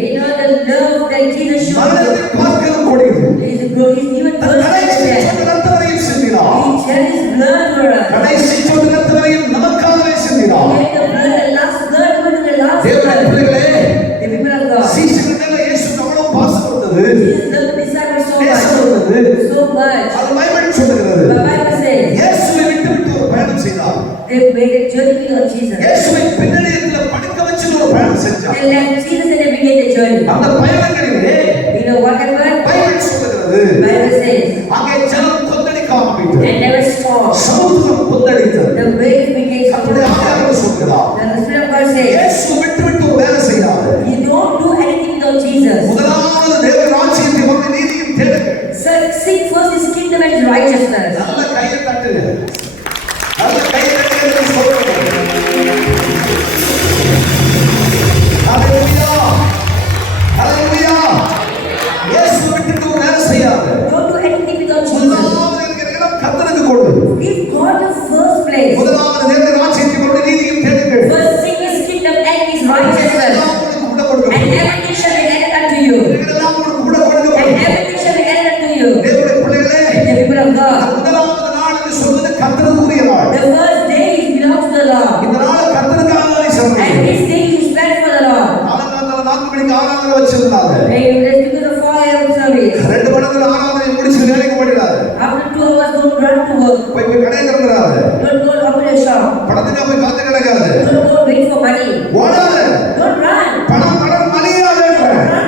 You know the love that Jesus showed மரணத்தை you. பார்க்கணும் கொடிது. Is even அந்த worse கடைசி than that. சொட்டு ரத்தவரையும் சிந்தினார். He shed his blood for us. கடைசி சொட்டு ரத்தவரையும் நமக்காகவே சிந்தினார். He the blood, the last blood, even the last தேவனுடைய blood. பிள்ளைகளே, The people of God. சீஷர்கள் மேல இயேசு அவ்வளவு பாசம் இருந்தது. Jesus loved the disciples so நேசம் much. இருந்தது. So much. அது பைபிள் சொல்லுகிறது. The Bible says இயேசுவை விட்டு ஒரு பயணம் செய்தார். they made a journey with Jesus. இயேசுவை பின்னணியத்துல படுக்க வச்சு ஒரு பயணம் செஞ்சார். They left Jesus and they began the journey. அந்த பயணங்களிலே You know what happened? Bible சொல்லுகிறது. Bible says, அங்கே ஜலம் கொந்தளிக்க ஆரம்பித்தது. and there was storm. Samudram கொந்தளித்தது. The waves began to அப்படியே ஆவியானவர் சொல்கிறார். The Spirit of God says, இயேசு விட்டு ஒரு வேலை செய்தார். you don't do anything without Jesus. முதலாவது தேவ ராஜ்யத்தை வந்து நீதியும் தேடுங்கள். So seek first His kingdom and His righteousness. நல்ல கையை தட்டுங்க. நல்ல கையை தட்டுங்க என்று சொல்லுங்க. ஹalleluya. ஹalleluya. இயேசு விட்டு ஒரு வேலை செய்யாத. Don't do anything without Jesus. முதலாவது இருக்கிற இடம் கர்த்தருக்கு கொடு. Give God the first place. முதலாவது தேவ ராஜ்யத்தை கொண்டு நீதியும் தேடுங்கள். First seek His kingdom and His righteousness, எல்லாம் உங்களுக்கு கூட கொடுக்கப்படும். and everything shall be added unto you. எல்லாம் உங்களுக்கு கூட And கொடுக்கப்படும். everything shall be added unto you. தேவனுடைய பிள்ளைகளே, The people of God. முதலாவது நாள் என்று சொல்வது கர்த்தருக்குரிய நாள். The first day belongs to the Lord. இந்த நாளை கர்த்தருக்காக And சொல்றேன். this day is spent for the Lord. காலங்காத்தால 4 மணிக்கு ஆராதனை வச்சிருந்தாங்க. And let's do the 4 a.m. service. 2 மணிக்கு ஆராதனை முடிச்சு வேலைக்கு போயிடாது. After 2 hours, don't run to work. போய் கடையை திறந்துறாரு. Don't go open a shop. பணத்துக்கு போய் காத்து கிடக்காது. Don't go wait for money. ஓடாத. Don't run. பணம் மணியாதேன்ற.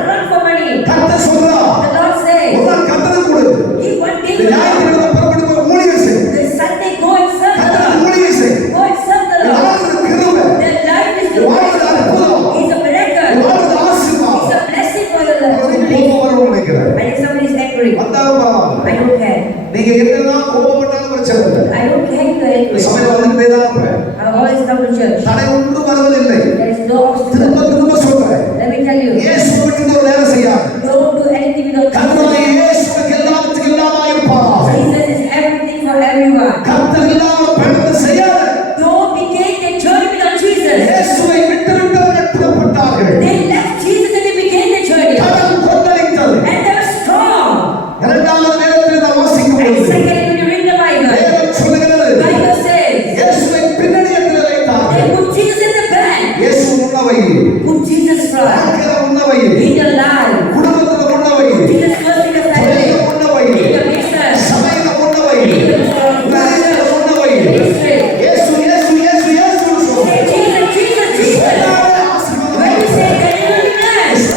Run for money. கர்த்தர் சொல்றா. The Lord says, ஒரு நாள் கர்த்தருக்கு கொடு. give one day இந்த to the Lord. ஞாயிற்றுக்கிழமை புறப்பட்டு போய் ஊழியம் செய். The Sunday, go and serve the கர்த்தருக்கு Lord. ஊழியம் செய். Go and serve the Lord. வாழ்றது கிருபை. The life is the வாழ்றது அற்புதம். It's a miracle. வாழ்றது ஆசீர்வாதம். It's a blessing for your அவருக்கு life. கோபம் வரும்னு நினைக்கிறேன். I think somebody is angry. வந்தாலும் பரவாயில்லை. I don't care. நீங்க என்னதான் கோபப்பட்டாலும் பிரச்சனை இல்லை. I don't care if you're angry. சபையில வந்துட்டே தான் இருப்பேன். I always come to church. தடை ஒன்றும் வருவதில்லை. There is no திரும்ப obstacle. திரும்ப சொல்றேன். Let me tell you, இயேசு விட்டு ஒரு வேலை செய்யாது. don't do anything without கர்த்தராகிய Jesus. இயேசுவுக்கு எல்லாத்துக்கும் எல்லாமா இருப்பார். Jesus is everything for everyone. கர்த்தர் இல்லாம பயணத்தை செய்யாத. Don't begin the journey without Jesus. இயேசுவை விட்டுவிட்டவர்கள் புறப்பட்டார்கள். They left Jesus and they began the journey. கடல் கொந்தளித்தது. And they were strong. இரண்டாவது வேதத்தில் நாம் வாசிக்கும் And பொழுது second, when you read the Bible, வேதம் சொல்லுகிறது Bible says, இயேசுவை பின்னணியத்தில் வைத்தார்கள். they put Jesus in the back. முன்னவை. Put Jesus first. வாழ்க்கையில முன்னவை. In your life. குடும்பத்துல முன்னவை. Put Jesus first in your family. தொழில முன்னவை. In your business. சபையில முன்னவை. In your வேலையில முன்னவை. ministry. இயேசு இயேசு இயேசு இயேசுன்னு சொல்லுங்க. Say Jesus, Jesus, Jesus. எல்லாரும் ஆசீர்வாதம். When you say that, you will be blessed.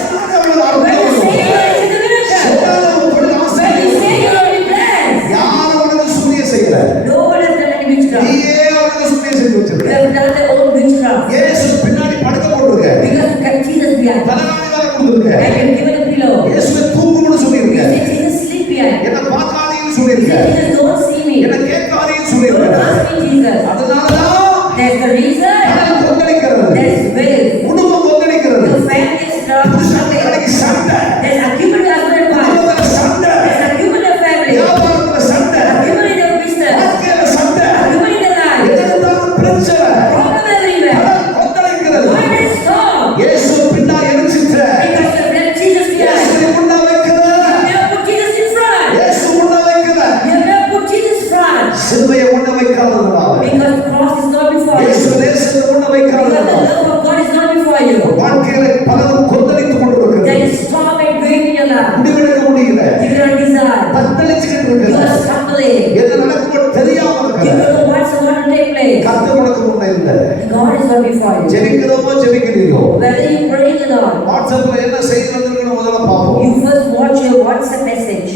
எல்லாரும் When you say yes to the miracle. எல்லாரும் தொழில் When you ஆசீர்வாதம். say you will be blessed. யாரும் உனக்கு சூனியம் செய்யல. No one has done any witchcraft. நீயே உனக்கு சூனியம் செஞ்சு They வச்சிருக்க. have done their own witchcraft. இயேசு பின்னாடி படுக்க போட்டுருக்க. Because you kept Jesus behind. தலகாணி வேற கொடுத்துருக்க. And you have given a pillow. இயேசுவை தூங்குன்னு You சொல்லியிருக்க. say Jesus sleep behind. என்ன பார்க்காதீங்கன்னு You சொல்லியிருக்க. say Jesus don't see me. என்ன கேட்காதீங்கன்னு Don't சொல்லியிருக்க. ask me Jesus. அதனாலதான் There's the reason. கடன் கொந்தளிக்கிறது. There's ways. குடும்பம் கொந்தளிக்கிறது. Your family is strong. புருஷன் வேலைக்கு சண்டை. There's argument husband and wife. குடும்பத்துல சண்டை. There's argument in family. வியாபாரத்துல சண்டை. Argument in your business. வாழ்க்கையில சண்டை. Argument in the life. எதிர்த்தாலும் பிரச்சனை. Problem everywhere. கடன் கொந்தளிக்கிறது. Why is storm? இயேசு பின்னா எரிச்சிட்ட. Because you left Jesus behind. இயேசுவை முன்ன வைக்கிற. You never put Jesus in front. இயேசு முன்ன வைக்கிற. You never put Jesus front. சிலுவையை முன்ன வைக்காததுனால. Because the cross is not before you. இயேசு தேசத்தை முன்ன Because the வைக்காததுனால. love of God is not before you. வாழ்க்கையில பலரும் கொந்தளித்துக் கொண்டிருக்கிறது. There is storm and great in your life. முடிவெடுக்க முடியல. You cannot decide. தத்தளிச்சுக்கிட்டு You இருக்கிற. are stumbling. என்ன நடக்குமோ தெரியாம You இருக்கிற. don't know what's about to take place. கர்த்தர் உனக்கு முன்ன இல்ல. God is not before you. ஜெபிக்கிறோமோ ஜெபிக்கிறீங்களோ. Whether you pray or not, வாட்ஸ்அப்ல என்ன செய்தி வந்திருக்குன்னு முதல்ல பார்ப்போம். you first watch your WhatsApp message.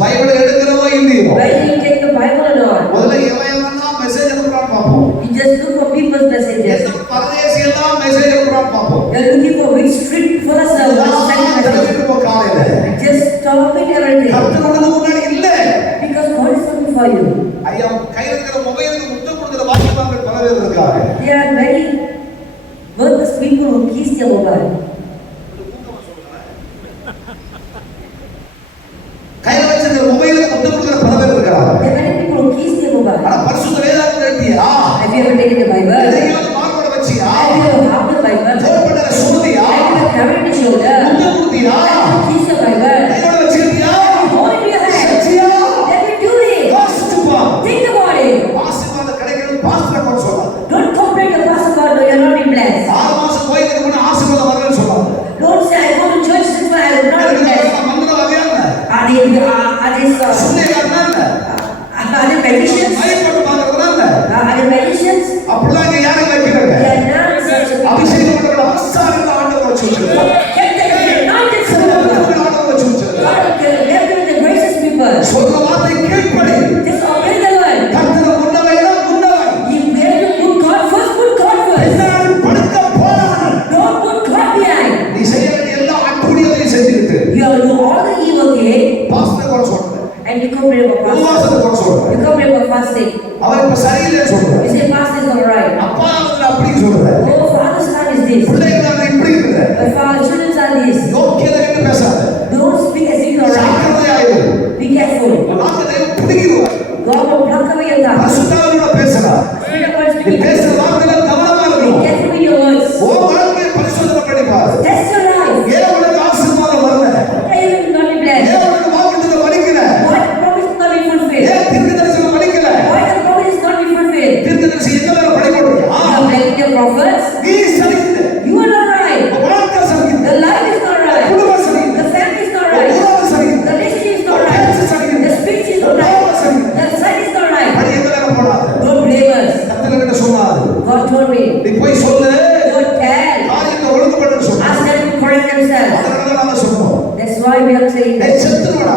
பைபிளை எடுக்கிறோமோ இல்லையோ. Whether you take the Bible or not, முதல்ல எவன் மெசேஜ் அனுப்புறான்னு பார்ப்போம். you just look for people's messages. எந்த பரதேசி எல்லாம் மெசேஜ் அனுப்புறான்னு பார்ப்போம். You're looking for which street first or what second message. தெரிஞ்சுக்கோ காலையில. Just stop it everything. கர்த்தர் உனக்கு முன்னாடி இல்ல. Because God is not before you. ஐயா கையில இருக்கிற மொபைலுக்கு முத்தம் கொடுக்கிற வாக்கியவான்கள் பல பேர் இருக்காங்க. There are many worthless people who kiss their mobile. கையில வச்சிருக்கிற மொபைலுக்கு முத்தம் கொடுக்கிற பல பேர் இருக்காங்க. There are many people who kiss their mobile. ஆனா பரிசுத்த வேதாகமத்தை எடுத்தியா? Have you ever taken the Bible? எதையாவது மார்போட வச்சியா? Have you ever held the Bible? தோள்பட்டையில சுமந்தியா? Have you ever carried the shoulder? முத்தம் கொடுத்தியா? Have you kissed the Bible? கையோட வச்சிருக்கியா? Hold it in your hand. வச்சியா? Let me do it. வாசிச்சு பாரு. Think about it. ஆசீர்வாதம் கிடைக்கிறது pastor கூட சொன்னாங்க. Don't complain to Pastor God though you're not being blessed. 6 மாசம் கோயிலுக்கு போனா ஆசீர்வாதம் வரலன்னு சொன்னாங்க. Don't say I go to church since I have not been blessed. மந்திரம் வகையான Are they magicians? மைப்பட்டு பார்க்கறதுனால Are they magicians? அப்படிலாம் இங்க யாரும் வைக்கிறாங்க. They are not such a அபிஷேகம் பண்ண அவசாரம் ஆண்டவர் வச்சு வச்சிருக்காரு. Get the anointed people. ஆண்டவர் வச்சு வச்சிருக்காரு. God have given the gracious people. சொல்ற வார்த்தை கேட்படி. Just obey the word. கர்த்தர் முன்னவைனா முன்னவை. You have to put God first, put God first. எல்லாரும் படுக்க போறாங்க. Don't put God behind. நீ செய்ய வேண்டிய எல்லா அட்டுழியத்தையும் செஞ்சுக்கிட்டு You have to do all the evil thing pastor கூட சொல்றேன். and you complain about fasting. உபவாசத்தை கூட சொல்றேன். You complain about fasting. அவர் இப்ப சரியில்லை சொல்றேன். You say fasting is not right. அப்பா வந்து அப்படி சொல்றேன். Oh, father's son is this. பிள்ளைகள் இப்படி இருக்கிற. My father, children's are this. யோக்கியதை விட்டு பேசாத. Don't speak as if you're right. ஜாக்கிரதையாயிரு. Be careful. வாக்கு தெய்வம் பிடிக்குவார். God will pluck away your tongue. பரிசுத்தாவியோட பேசலாம். Spirit of God நீ speaking. பேசுற வார்த்தையில கவனமா Be இருக்கணும். careful with your words. ஓ வாழ்க்கையை பரிசோதனை பண்ணி பாரு. Test your life. ஏன் உனக்கு ஆசீர்வாதம் வரல? Why you will not be blessed? ஏன் உனக்கு வாக்குத்தத்தம் வலிக்கல? Why the promise is not be fulfilled? ஏன் தீர்க்கதரிசனம் வலிக்கல? Why the promise is not be fulfilled? தீர்க்கதரிசி எந்த வேலை படிக்கணும்? You are blaming the prophets. நீ சரியில்லை. You are not right. வாழ்க்கை சரியில்லை. The life is not right. குடும்பம் சரியில்லை. The family is not right. உறவு சரியில்லை. The relationship is not right. The speech is not right. The sight is not right. அது எந்த வேலை போடாது. Don't blame us. கர்த்தர் என்ன சொன்னாரு? God told me. நீ போய் சொல்லு. Don't tell. காரியத்தை ஒழுங்குபடுன்னு சொன்னாரு. Ask them to correct themselves. அதனால நாம சொல்றோம். That's why we are saying ஏய் that. செத்துறடா.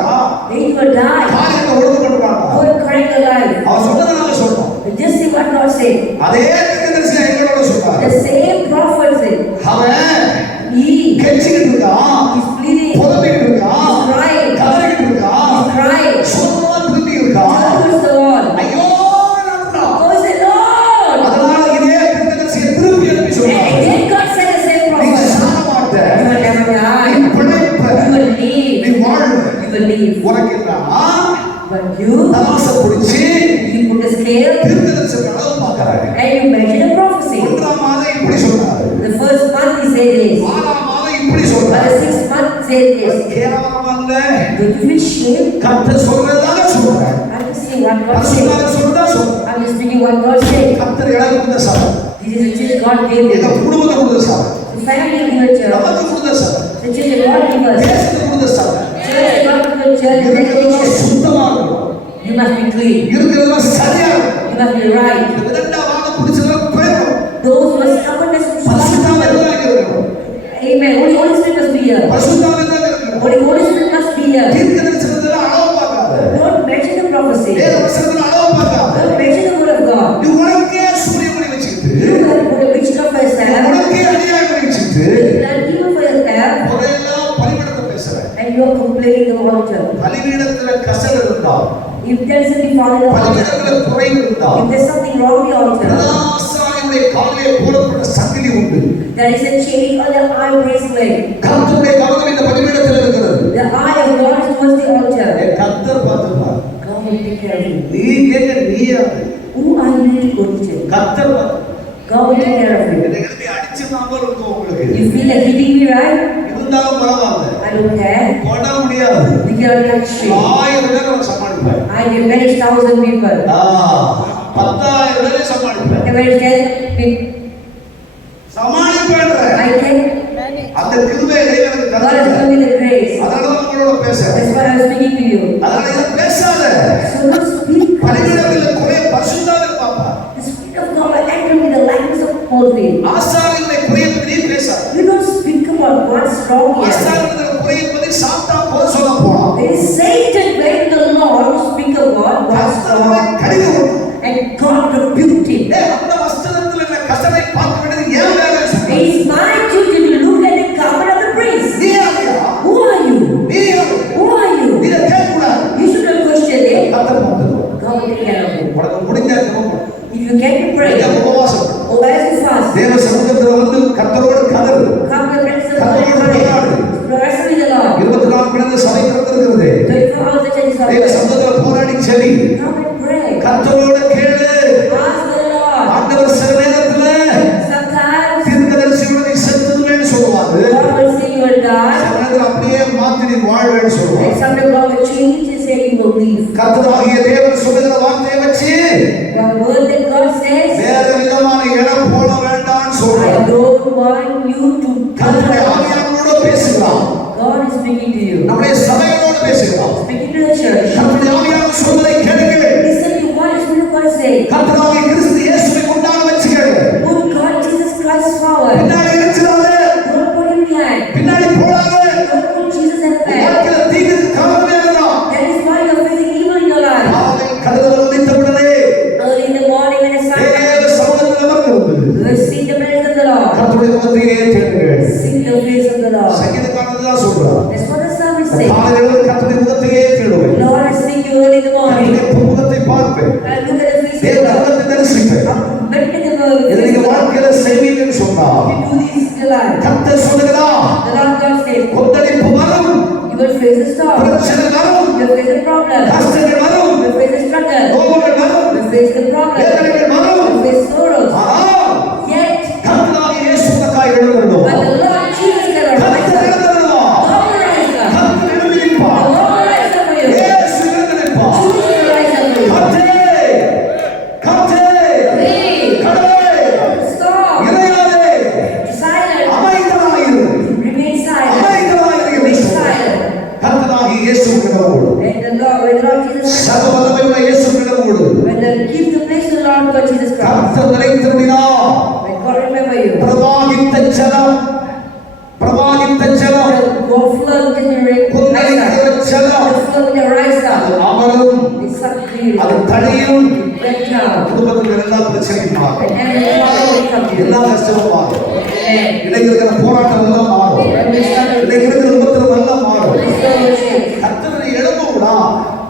They will die. காரியத்தை ஒழுங்குபடுறாங்க. Go and correct the life. அவர் சொன்னதை நாம சொல்றோம். Just see what God said. அதே தீர்க்கதரிசி எங்களோட சொல்றாரு. The same prophet said. அவன் He கெஞ்சிக்கிட்டு இருக்கான். is pleading. புலம்பிக்கிட்டு இருக்கான். He's crying. கதறிக்கிட்டு இருக்கான். He's crying. சோகமா திரும்பி இருக்கான். Towards the wall. ஐயோ நடந்தா. Oh, he said, Lord. அதனால இதே தீர்க்கதரிசியை திருப்பி அனுப்பி And சொல்றாரு. again God said the same நீ prophet. சாக மாட்ட. You will never die. நீ பிழைப்ப. You will live. நீ வாழ்வ. You will live. உனக்கு என்னன்னா But you தமாசை பிடிச்சி put a scale தீர்க்கதரிசி அளவு பார்க்கறாங்க. and you measure the prophecy. 1ஆம் மாதம் இப்படி சொன்னாரு. The first month he said this. 6ஆம் மாதம் இப்படி By சொன்னாரு. the 6th month he said this. கேவலமா இல்ல. Don't you feel shame? கர்த்தர் சொல்றதாக சொல்றேன். I'm just saying what God said. பரிசுத்தர் சொல்றதா சொல்றேன். I'm just speaking what God said. கர்த்தர் எனக்கு கொடுத்த சாபம். This is the truth God gave எங்க me. குடும்பத்துக்கு கொடுத்த சாபம். The family of the church. நமக்கு கொடுத்த சபை, The church of God give us. தேசத்துக்கு கொடுத்த சபை. Church of God give us church. இருக்கிறதெல்லாம் சுத்தமா இருக்கணும், You must be clean. இருக்கிறதெல்லாம் சரியா இருக்கணும். You must be right. இந்த இரண்டாம் வாதம் பிடிச்சதெல்லாம் போயிடணும். Those who are stubbornness and பரிசுத்தாவியா இருக்கணும். Amen. Holy Spirit must be here. பரிசுத்தாவியா இருக்கணும். Holy Spirit must be here. தீர்க்கதரிசனத்துல அளவு பார்க்காத, Don't mention the prophecy. வேத வசனத்துல அளவு பார்க்காத. Don't mention the word of God. நீ உனக்கே சூரியமணி வச்சுக்கிட்டு, You have put a witchcraft for yourself. உனக்கே அநியாயம் வச்சுக்கிட்டு, And evil for yourself. முறையெல்லாம் பலிபீடத்தை பேசுற. And you are complaining the altar. பலிபீடத்துல கசடு இருந்தா, If there is something wrong with the altar. பலிபீடத்துல குறைவு இருந்தா, If there is something wrong with the altar. ஆசாரியனுடைய காலிலே போடப்பட்ட சங்கிலி உண்டு. There is a chain on the eye bracelet. கர்த்தருடைய கவனம் இந்த பலிபீடத்தில் இருக்கிறது. The eye of God is towards the altar. கர்த்தர் பார்த்துப்பார். God will take care of you. நீ கேட்க நீ யாரு? Who are you to go to church? கர்த்தர் பார்த்து. God will take care of you. என்னை எழுப்பி அடிச்சுனா போல இருக்கும் உங்களுக்கு. You feel like hitting me, right? இருந்தாலும் பரவாயில்லை. I don't care. போட முடியாது. We cannot touch you. 1000 பேரை நான் சமாளிப்பேன். I can manage 1,000 people. 10,000 பேரை சமாளிப்பேன். I can manage 10 people. சமாளிப்பேன். I can. அந்த கிருபையை எனக்கு God has தரல. given me the grace. அதனால தான் உங்களோட பேசுறேன். That's why I was speaking to you. அதனால இதை பேசாத. So don't speak. பலிபீடத்தில் குறை பரிசுத்தாவின் பாப்பா. The Spirit of God will enter with the likeness of Moses. ஆசாரியனுடைய குறையை பற்றி நீ பேசாத. You don't speak about what's wrong here. ஆசாரியனுடைய குறையை பற்றி சாத்தா போல சொல்ல போறான். It is Satan begging the Lord to speak about what's கர்த்தரை wrong. கடிந்து கொடு. And God rebuked him. அந்த வஸ்திரத்தில் என்ன கசடை பார்க்க வேண்டியது ஏன் வேலை? It is my duty to look at the garment of the priest. நீ யாரு? Who are you? நீ யாரு? Who are you? நீ கேட்கக்கூடாது. You should not question it. கர்த்தர் பார்த்துக்கோ. God will take care of you. உனக்கு முடிஞ்சா ஜெபம் பண்ணு. If you can pray, நீங்க உபவாசம். or as you fast, தேவ சமூகத்துல வந்து கர்த்தரோடு கதறு. come to the presence of God and pray. Wrestle with the Lord. 24 மணி நேரம் சபை திறந்திருக்கிறது. 24 hours the church is தேவ open. சமூகத்துல போராடி செவி. Come and pray. கர்த்தரோடு கேளு. Ask the Lord. ஆண்டவர் சில நேரத்துல Sometimes தீர்க்கதரிசியோட நீ செத்துடுவேன்னு சொல்லுவாரு. God will say you will die. சில நேரத்துல அப்படியே மாத்தி நீ வாழ்வேன்னு And சொல்லுவாரு. sometimes God will change and say you will leave. கர்த்தராகிய தேவன் சொல்லுகிற வார்த்தையை வச்சு The word that God says, வேற விதமான இடம் போட வேண்டாம்னு I சொல்றாரு. don't want you to கர்த்தருடைய come. ஆவியானவரோட பேசுகிறான். God is speaking to you. நம்முடைய சபையோடு பேசுகிறான். Speaking to the church. கர்த்தருடைய ஆவியானவர் சொல்வதை கேளுங்கள். Listen to what the Spirit of God is saying. கர்த்தராகிய கிறிஸ்து இயேசுவை கொண்டாட வச்சுகள். Put God Jesus Christ forward. பின்னாடி இருக்கிறாரு. Don't put him behind. பின்னாடி போடாது. Don't put Jesus at the back. வாழ்க்கையில தீங்குக்கு காரணமே அதுதான். That is why you are facing evil in your life. காலை கதவுகள் உடைத்தவுடனே Early in the morning when the sun comes, தேவ சமூகத்தில் அமர்ந்திருந்து you will seek the presence of the Lord. கர்த்தருடைய முகத்தையே தேடுங்கள். Seek the face of the Lord. சங்கீதக்காரன் சொல்றார். That's what the psalmist says. காலையில் கர்த்தருடைய முகத்தையே தேடுவேன். Lord, I seek you early in the morning. கர்த்தருடைய முகத்தை பார்ப்பேன். I look at the face தேவ of the Lord. முகத்தை தரிசிப்பேன். Look at the word. இதை நீங்க வாழ்க்கையில செய்வீங்கன்னு சொன்னா You do this in your life. கர்த்தர் சொல்லுகிறார். The Lord God says, கொந்தளிப்பு வரும். you will face the storm. பிரச்சனை வரும். You will face the problem. கஷ்டங்கள் வரும். You will face the struggle. கோபங்கள் வரும். You will face the problem. வேதனைகள் You வரும். will face sorrows. ஆனால் Yet, கர்த்தராகிய இயேசு உனக்காக எழுந்திருக்கும். but the Lord Jesus can arise. கர்த்தர் எழுந்திருவார். God will rise up. கர்த்தர் The எழுந்திருப்பார். Lord will rise up for you. இயேசு எழுந்திருப்பார். Jesus will rise up for you. கர்த்தரே, கர்த்தரே, Leave. கடவுளே, Stop. இறையாதே, Silent. அமைதலாயிரு. Remain silent. அமைதலாயிரு என்று Remain சொன்னார். silent. கர்த்தராகிய இயேசு கடவுள். And the Lord, when the Lord Jesus Christ, சர்வ வல்லமையுள்ள இயேசு கடவுள். when the give the place to the Lord God Jesus Christ, கர்த்தர் நிலைத்திருந்தார். when God remember you, பிரவாகித்த ஜலம், பிரவாகித்த ஜலம், the flood in the rise கொந்தளிக்கிற up. ஜலம், The flood in the rise அது up. அமரும், It's so clear. அது தனியும். Went down. குடும்பத்தில் எல்லா பிரச்சனையும் மாறும். And every trouble will come to you. எல்லா கஷ்டமும் மாறும். Amen. இன்னைக்கு இருக்கிற போராட்டம் எல்லாம் மாறும். When we start to இன்னைக்கு இருக்கிற உபத்திரம் எல்லாம் மாறும். restore the change. கர்த்தரை எழுப்புடா.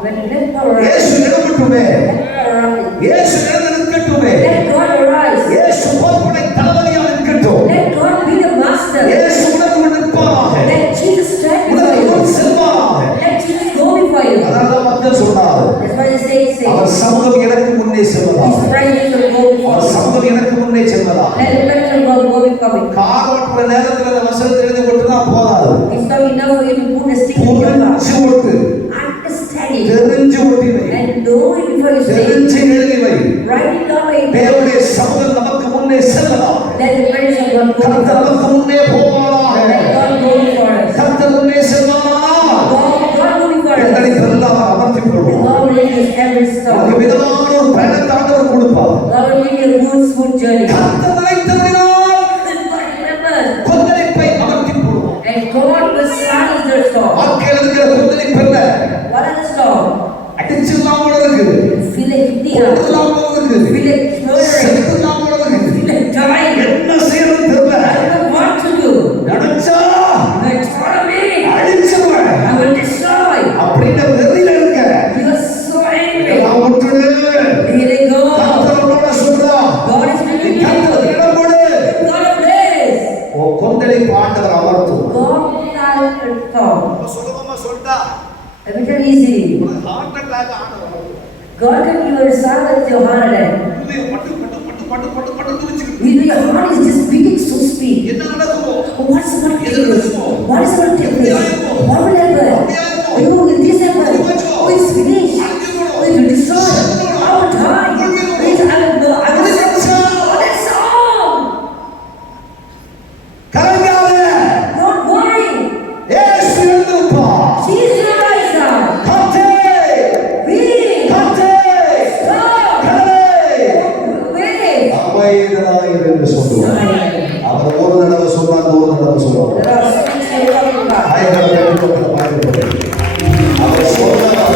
When let God arise. இயேசு எழுப்பட்டுமே. Let God arise. இயேசு எழுந்திருக்கட்டுமே. Let God arise. இயேசு போர்ப்படை தளபதியாக இருக்கட்டும். Let God be the master. இயேசு உனக்கு முன் நிற்பாராக. Let Jesus stand உனக்கு before முன் you. செல்வாராக. Let Jesus go before you. அதனால மக்கள் சொன்னார். That's why the saints say, அவர் சமூகம் எனக்கு முன்னே செல்வதா. His presence will go before our you. சமூகம் எனக்கு முன்னே செல்வதா. Let the presence of God go before you. Car ஓட்டுற நேரத்துல அந்த வசனத்தை எழுதி போட்டுனா போதாது. It's not enough for you to put a stick in your car. புரிஞ்சு ஓட்டு. Understand it. தெரிஞ்சு ஓட்டி வை. And know it before you say it. தெரிஞ்சு எழுதி வை. Write it down by your தேவனுடைய சமூகம் நமக்கு முன்னே செல்வதா. Let the presence of God go கர்த்தர் before you. நமக்கு முன்னே God will give you a smooth journey. கர்த்தர் நினைத்தபடினால் Then God remembers. கொந்தளிப்பை அமர்த்தி போடுவார். And God will silence the storm. வாழ்க்கையில் இருக்கிற கொந்தளிப்பு என்ன? What are the storm? அடிச்சிடலாம் போல இருக்குது, Feel like hitting us. கொல்லலாம் போல இருக்குது, Feel like murdering. செத்துடலாம் போல இருக்குது. Feel like dying. என்ன செய்யறது தெரியல. I don't know what to do. நினைச்சா But follow me. அழிச்சிருவேன் I will destroy. அப்படின்னு வெறியில இருக்க. You are so angry. நான் விட்டுடு. Here they go. கர்த்தர் உன்னோட சொல்றார். God is with you. கர்த்தர் இடம் கொடு. God bless. ஓ கொந்தளிப்பு ஆண்டவர் அமர்த்துவார். God will silence the storm. சுலபமா சொல்லிட்டா Let me tell you easily. ஒரு ஹார்ட் அட்டாக் ஆண்டவர் அமர்த்துவார். God can give you a silence your heart attack. இது பட்டு பட்டு பட்டு பட்டு பட்டு பட்டு துடிச்சிருக்கு. When your heart is just beating so speed. என்ன நடக்குமோ? What's going to take place? What is going to take place? What will happen? Oh, will this happen? Oh, it's finished. Oh, it will destroy. I will die. Please, I will go. I will Oh, that song. கலங்காத. Don't worry. இயேசு எழுந்திருப்பார். Jesus will rise up. கர்த்தே, We கர்த்தே, stop. கர்த்தே. Wait. அமைதலாயிரு என்று சொல்லுவார். அவர் ஒரு தடவை சொன்னாங்க, ஒரு தடவை சொல்லுவார். There are so many things to talk about. ஆயிரம் கண்டிப்பாக பாருங்கள். அவர் சொன்னார்,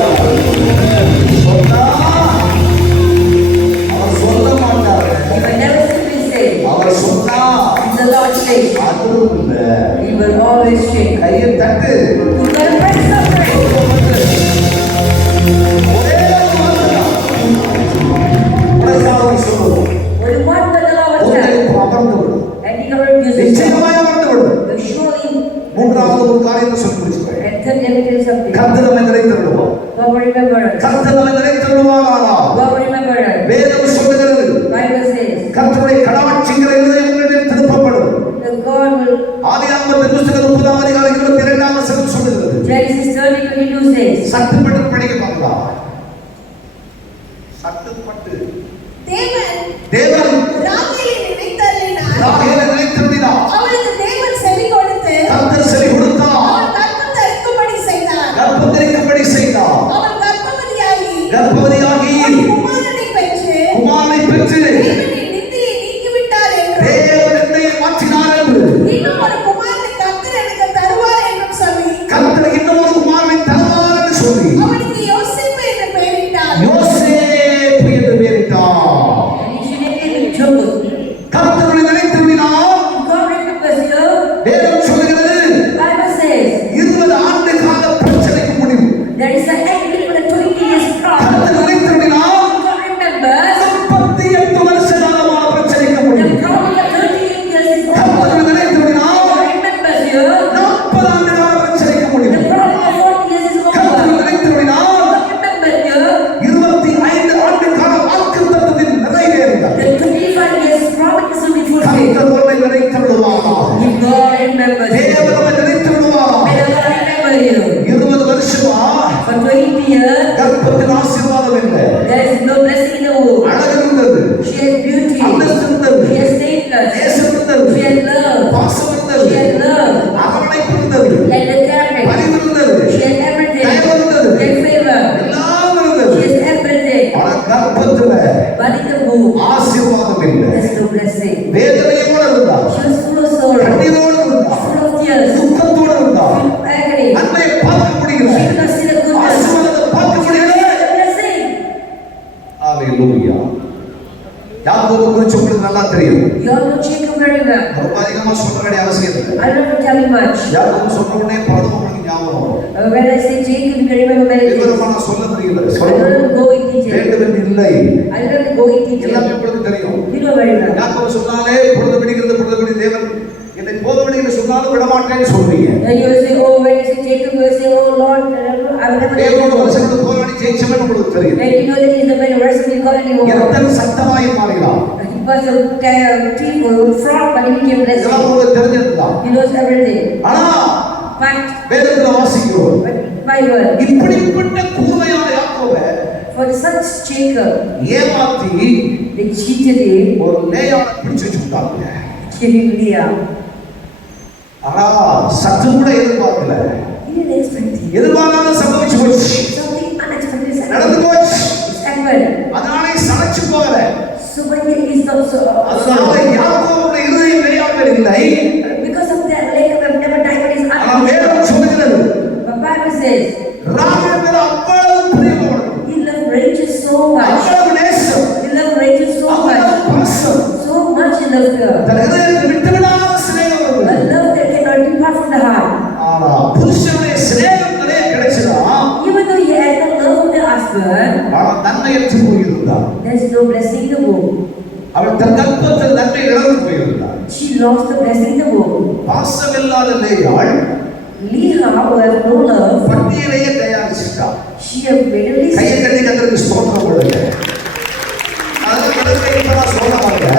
அவர் சொல்ல மாட்டார். He will never simply say, அவர் சொன்னா "It's the Lord's day." அதுவும் இல்லை. He will always shake. கையை தட்டு. You gotta press something. ஒரே ஒரு வார்த்தைதான். உனக்காக சொல்லுவோம். Only one word the Lord will tell. கொந்தளிப்பு அமர்ந்து விடும். And he will use it. நிச்சயமாய் அமர்ந்து விடும். But surely, மூன்றாவது ஒரு காரியத்தை சொல்லி முடிச்சுக்கிறேன். and then let me tell you something. கர்த்தர் நம்மை நிறைத்திருவார். God will remember us. கர்த்தர் நம்மை நிறைத்திருவாரானால் God will remember us. வேதம் சொல்லுகிறது, Bible says கர்த்தருடைய கடாட்சிங்கிற இருதயம் உங்களிடம் திருப்பப்படும். that God will, ஆதியாகமத்தின் புத்தகம் 30ஆம் அதிகாரம் 22ஆம் வசனம் சொல்லுகிறது. Genesis 30:22 says, சட்டுப்பட்டு படிக்க பார்க்கலாம். சட்டுப்பட்டு தேவன் தேவன் ராகேலை நினைத்தருளினார். ராகேலை நினைத்திருந்தார். அவளுக்கு தேவன் செவி கொடுத்து கர்த்தர் செவி கொடுத்தார். அவள் கர்ப்பத்தை அறுக்கும்படி செய்தார். கர்ப்பத்திற்கும்படி செய்தார். அவள் கர்ப்பவதியாகி கர்ப்பவதியாகி குமாரனை பெற்று குமாரனை பெற்று தேவனின் நிந்தையை நீக்கிவிட்டார் என்றும் தேவன் நிந்தையை மாற்றினார் என்று இன்னும் ஒரு குமாரனை கர்த்தர் எனக்கு தருவார் என்றும் சொல்லி கர்த்தர் இன்னும் ஒரு குமாரனை தருவார் என்று சொல்லி அவனுக்கு யோசேப்பு என்று பெயரிட்டார். யோசேப்பு என்று பெயரிட்டார். and he should name him Joseph. கர்த்தரை நினைத்திருந்தால் God remembers you. வேதம் சொல்லுகிறது, Bible says 20 ஆண்டு கால பிரச்சனைக்கு முடிவு. there is an end for the 20 years problem. கர்த்தர் நினைத்திருந்தால் God remembers 38 வருஷ காலமான பிரச்சனைக்கு the முடிவு. problem of 38 years is over. கர்த்தர் நினைத்திருந்தால் God remembers you. 40 ஆண்டு கால பிரச்சனைக்கு The முடிவு. problem of 40 years is கர்த்தர் over. நினைத்திருந்தால் God remembers you. 25 ஆண்டு கால வாக்குத்தத்தத்தின் நிறைவேறினார். The 25 years promise will be fulfilled. கர்த்தர் உன்னை நினைத்திருவாரா? If God remembers you, தேவன் உன்னை நினைத்திருவாரா? may the Lord remember you. 20 வருஷமா For 20 years, கர்ப்பத்தின் ஆசீர்வாதம் இல்லை. there is no blessing in the womb. அழகு இருந்தது, She has beauty. அந்தஸ்து இருந்தது, She has status. நேசம் இருந்தது, She has love. பாசம் இருந்தது, She has love. அரவணைப்பு இருந்தது, Like the cabinet. பரிவு இருந்தது, She has everything. தயவு இருந்தது, She has favor. எல்லாம் She இருந்தது. has everything. ஆனா கர்ப்பத்துல But in the womb, ஆசீர்வாதம் இல்லை. there's no blessing. வேதனையோடு இருந்தார், She was full of sorrow, கண்ணீரோடு இருந்தார், full of tears, துக்கத்தோடு இருந்தார். full of agony. நன்மையை பார்க்க She முடியல, could not see the goodness. ஆசீர்வாதத்தை பார்க்க முடியல. The blessing. ஹalleluya. யாக்கோபு குறித்து உங்களுக்கு நல்லா தெரியும். You all know Jacob very well. ரொம்ப அதிகமா சொல்ல வேண்டிய அவசியம் இல்லை. I don't have to tell you much. யாக்கோபு சொன்ன உடனே பலதும் உங்களுக்கு ஞாபகம் வரும். When I say Jacob, you can remember many things. விவரமா நான் சொல்ல முடியல, I சொல்ல don't have to go in detail. வேண்டும் என்று இல்லை. I don't have to go in detail. எல்லாமே உங்களுக்கு தெரியும். You know very well. யாக்கோபு சொன்னாலே பொழுது விடுகிறது, பொழுது விடி தேவன் என்னை போதவிடு என்று சொன்னாலும் விடமாட்டேன்னு சொல்றீங்க. And you will say, oh, when you say Jacob, you will say, oh Lord, I will never let you தேவனோட go. வருஷத்துக்கு போராடி ஜெயிச்சவன் உங்களுக்கு தெரியும். And you know that he is the very person you call anymore. எத்தனை சத்தமாய் மாறினான். He was a thief or fraud, but he became blessed. இதெல்லாம் உங்களுக்கு தெரிஞ்சிருந்தான். He knows everything. ஆனா But வேதத்துல வாசிக்கிறோம், my word, இப்படிப்பட்ட கூர்மையான யாக்கோபை for such Jacob, ஏமாத்தி they cheated him, ஒரு லேயால பிடிச்சு வச்சுட்டாங்க. giving Leah. ஆனா சத்து கூட எதிர்பார்க்கல, He didn't expect it. எதிர்பாராத சம்பவிச்சு போச்சு, Something unexpected நடந்து happened. போச்சு. It happened. அதனாலே சளைச்சு போகல. So So when he is not so, அதனால யாக்கோபுடைய இருதயம் நிறையாமல் இல்லை. because of that lack of appetite is ஆனால் வேதம் சொல்கிறது the Bible says ராகேல் மேல் அவ்வளவு பிரியமானது, he loved Rachel so much. அவ்வளவு நேசம், He loved Rachel so அவ்வளவு much. பாசம், So much he loved her. தன் இதயத்தை விட்டுவிடாத சிநேகம் A இருந்தது. love that cannot depart from the heart. ஆனா புருஷனுடைய சிநேகம் நிறைய கிடைச்சதா, Even though he had the love of the husband, ஆனா நன்மையற்று போயிருந்தார். there is no blessing in the womb. அவள் தன் கர்ப்பத்தில் நன்மை இழந்து போயிருந்தார். She lost the blessing in the womb. பாசமில்லாத லேயாள் Leah, who had no love, பட்டியலையே தயாரிச்சுட்டாள். she had readily கையை said, கட்டி கத்தருக்கு ஸ்தோத்திரம் கொடுங்க. அது கத்தருக்கு இப்பதான் சொல்றாங்க.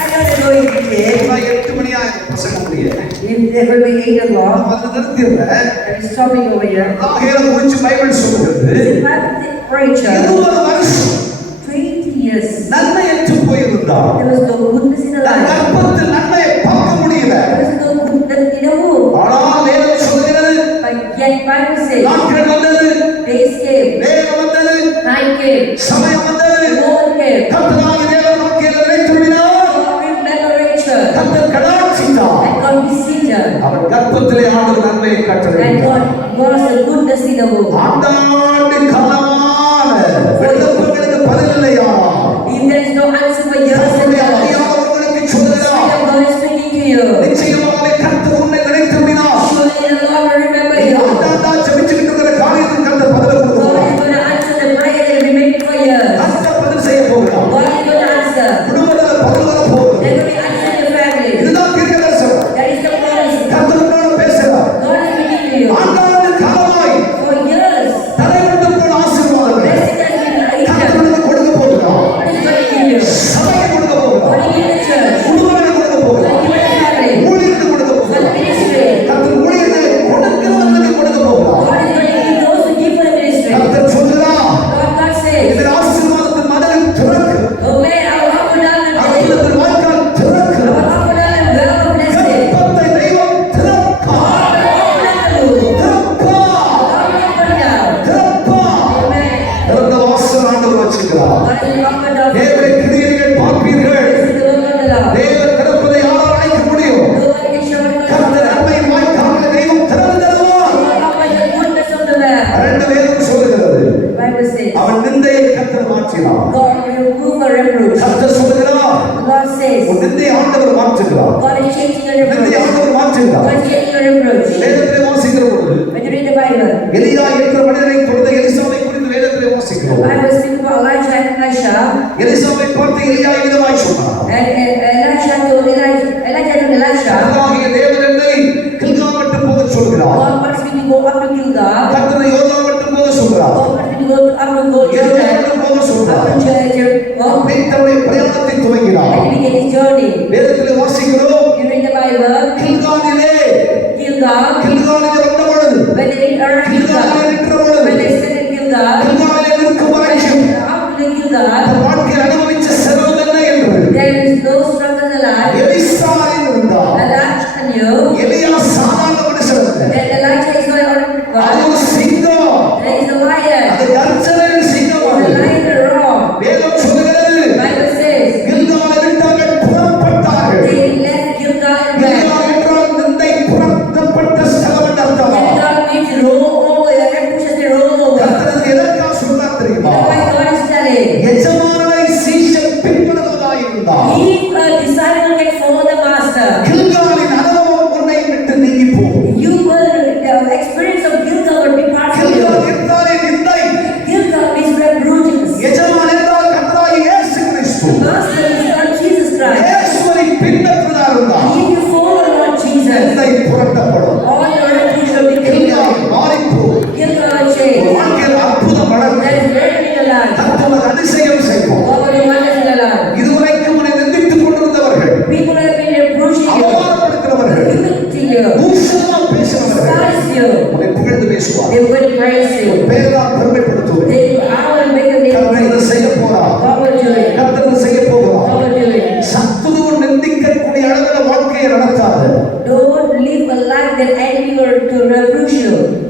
I don't know if it is, இப்ப 8 மணி ஆயிரம் பிரசங்கம் முடிய. if there will be 8 o'clock, வந்து நிறுத்திடுறேன். I am stopping over here. ராகேலை குறிச்சு பைபிள் சொல்லுகிறது. The Bible says Rachel, 20 வருஷம் 20 years, நன்மையற்று போயிருந்தார். there was no goodness in her than life. கர்ப்பத்தில் நன்மையை பார்க்க முடியல. There was no goodness in her womb. ஆனால் வேதம் சொல்லுகிறது, But yet Bible says, நாட்கள் வந்தது, days came, நேரம் வந்தது, night came, சமயம் வந்தது. moment came. கர்த்தராகிய தேவன் ராகேலை நினைத்துவினார். God remembered Rachel, கர்த்தர் கடாட்சித்தார். and God beseeched her, அவன் கர்ப்பத்திலே ஆண்டவர் நன்மையை and கட்டளையிட்டார். God was a goodness in the womb. ஆண்டாண்டு காலமான விண்ணப்பங்களுக்கு பதில் இல்லையானால் If there is no answer for years and கர்த்தருடைய years, ஆவியானவர்களுக்கு the சொல்லுகிறார், Spirit of God is speaking to you. நிச்சயமாகவே கர்த்தர் உன்னை நினைத்திருந்தார். Surely the Lord will remember நீ you. ஆண்டாண்டா ஜெபிச்சுக்கிட்டு இருக்கிற காரியத்துக்கு கர்த்தர் பதில் God கொடுப்பார். is going to answer the prayer that we made for years. கர்த்தர் பதில் செய்ய போகிறார். God is going to answer. குடும்பத்தில் பதில் வர போகிறது. There will be answer in the family. இதுதான் தீர்க்கதரிசனம். That is the promise. கர்த்தர் உன்னோடு பேசுகிறார். God is speaking to you. ஆண்டாண்டு காலமாய் For years, தடைபட்டு போன ஆசீர்வாதங்கள் blessing has been eaten. கர்த்தர் உனக்கு கொடுக்க போகிறார். God is going to give you. சபைக்கு கொடுக்க போகிறார். God is giving the church. குடும்பங்களுக்கு கொடுக்க God போகிறார். is giving the family. ஊழியர்களுக்கு கொடுக்க God போகிறார். is ministry. கர்த்தர் ஊழியர்களை கொடுக்கிறவர்களுக்கு கொடுக்க போகிறார். God is going to give those who give for the ministry. கர்த்தர் சொல்கிறார், God says, இந்த ஆசீர்வாதத்தின் மதலை திறக்கு. oh man, I will humble down and bless you. அற்புதத்தின் வாய்க்கால் திறக்கு. I will humble down and well of blessing. கர்ப்பத்தை தெய்வம் திறப்பார். திறப்பார். திறப்பார். திறந்த வாசல் ஆண்டவர் வச்சிருக்கிறார். தேவனுடைய கிரியைகள் பார்ப்பீர்கள். தேவன் திறப்பதை யாரால் அழைக்க முடியும்? கர்த்தர் நன்மையின் வாய்க்கால்களை தெய்வம் திறந்து தருவார். 2 வேதம் சொல்லுகிறது, அவன் நிந்தையை கர்த்தர் மாற்றினார். கர்த்தர் சொல்லுகிறார், உன் நிந்தையை ஆண்டவர் மாற்றுகிறார். நிந்தையை ஆண்டவர் மாற்றுகிறார். வேதத்திலே வாசிக்கிற பொழுது எலியா என்ற மனிதனை தொழுத எலிசாவை குறித்து வேதத்திலே வாசிக்கிறோம். எலிசாவை பார்த்து எலியா விதமாய் சொன்னார், கர்த்தராகிய தேவன் என்னை கில்கால் மட்டும் போக சொல்கிறார். கர்த்தரை யோர்தான் மட்டும் போக சொல்கிறார். யோர்தான் மட்டும் போக சொல்கிறார். அப்படி தன்னுடைய பிரயாணத்தை துவங்கினார். வேதத்திலே வாசிக்கிறோம், கில்காலிலே வந்த பொழுது, கில்காலிலே நின்ற பொழுது, கில்காலிலே நிற்கும் வரைக்கும் தன் வாழ்க்கையில் அனுபவிச்ச செலவு என்ன என்று எலிசா அறிந்திருந்தார். எலியா சாதாரண மனுஷன் அல்ல. அது ஒரு சிங்கம். அது கர்ஜனையின் சிங்கம் அது. வேதம் சொல்லுகிறது, கில்காலை விட்டார்கள், புறப்பட்டார்கள். கில்கால் என்றால் நிந்தை புறப்பட்ட ஸ்தலம் என்று அர்த்தம். கர்த்தர் எதற்காக சொன்னார் தெரியுமா? எஜமானனை சீஷன் பின்தொடர்வதாயிருந்தார். கில்காலின் அனுபவம் உன்னை விட்டு நீங்கி போகும். கில்கால் என்றாலே நிந்தை. எஜமான் என்றால் கர்த்தராகிய இயேசு கிறிஸ்து. இயேசுவை பின்பற்றுவதாக இருந்தால் நிந்தை புரட்டப்படும். கில்கால் மாறிப்போம். வாழ்க்கையில் அற்புதம் வளர்ந்து கர்த்தர் அதிசயம் செய்வோம். இதுவரைக்கும் உன்னை நிந்தித்துக் கொண்டிருந்தவர்கள், அவமானப்படுத்துகிறவர்கள், தூஷணமா பேசுகிறவர்கள் உன்னை புகழ்ந்து பேசுவார். பேரால் பெருமைப்படுத்துவார். கர்த்தர் இதை செய்ய போறார். கர்த்தர் இதை செய்ய போகிறார். சத்துருவன் நிந்திக்கக்கூடிய அளவில் வாழ்க்கையை நடத்தாது.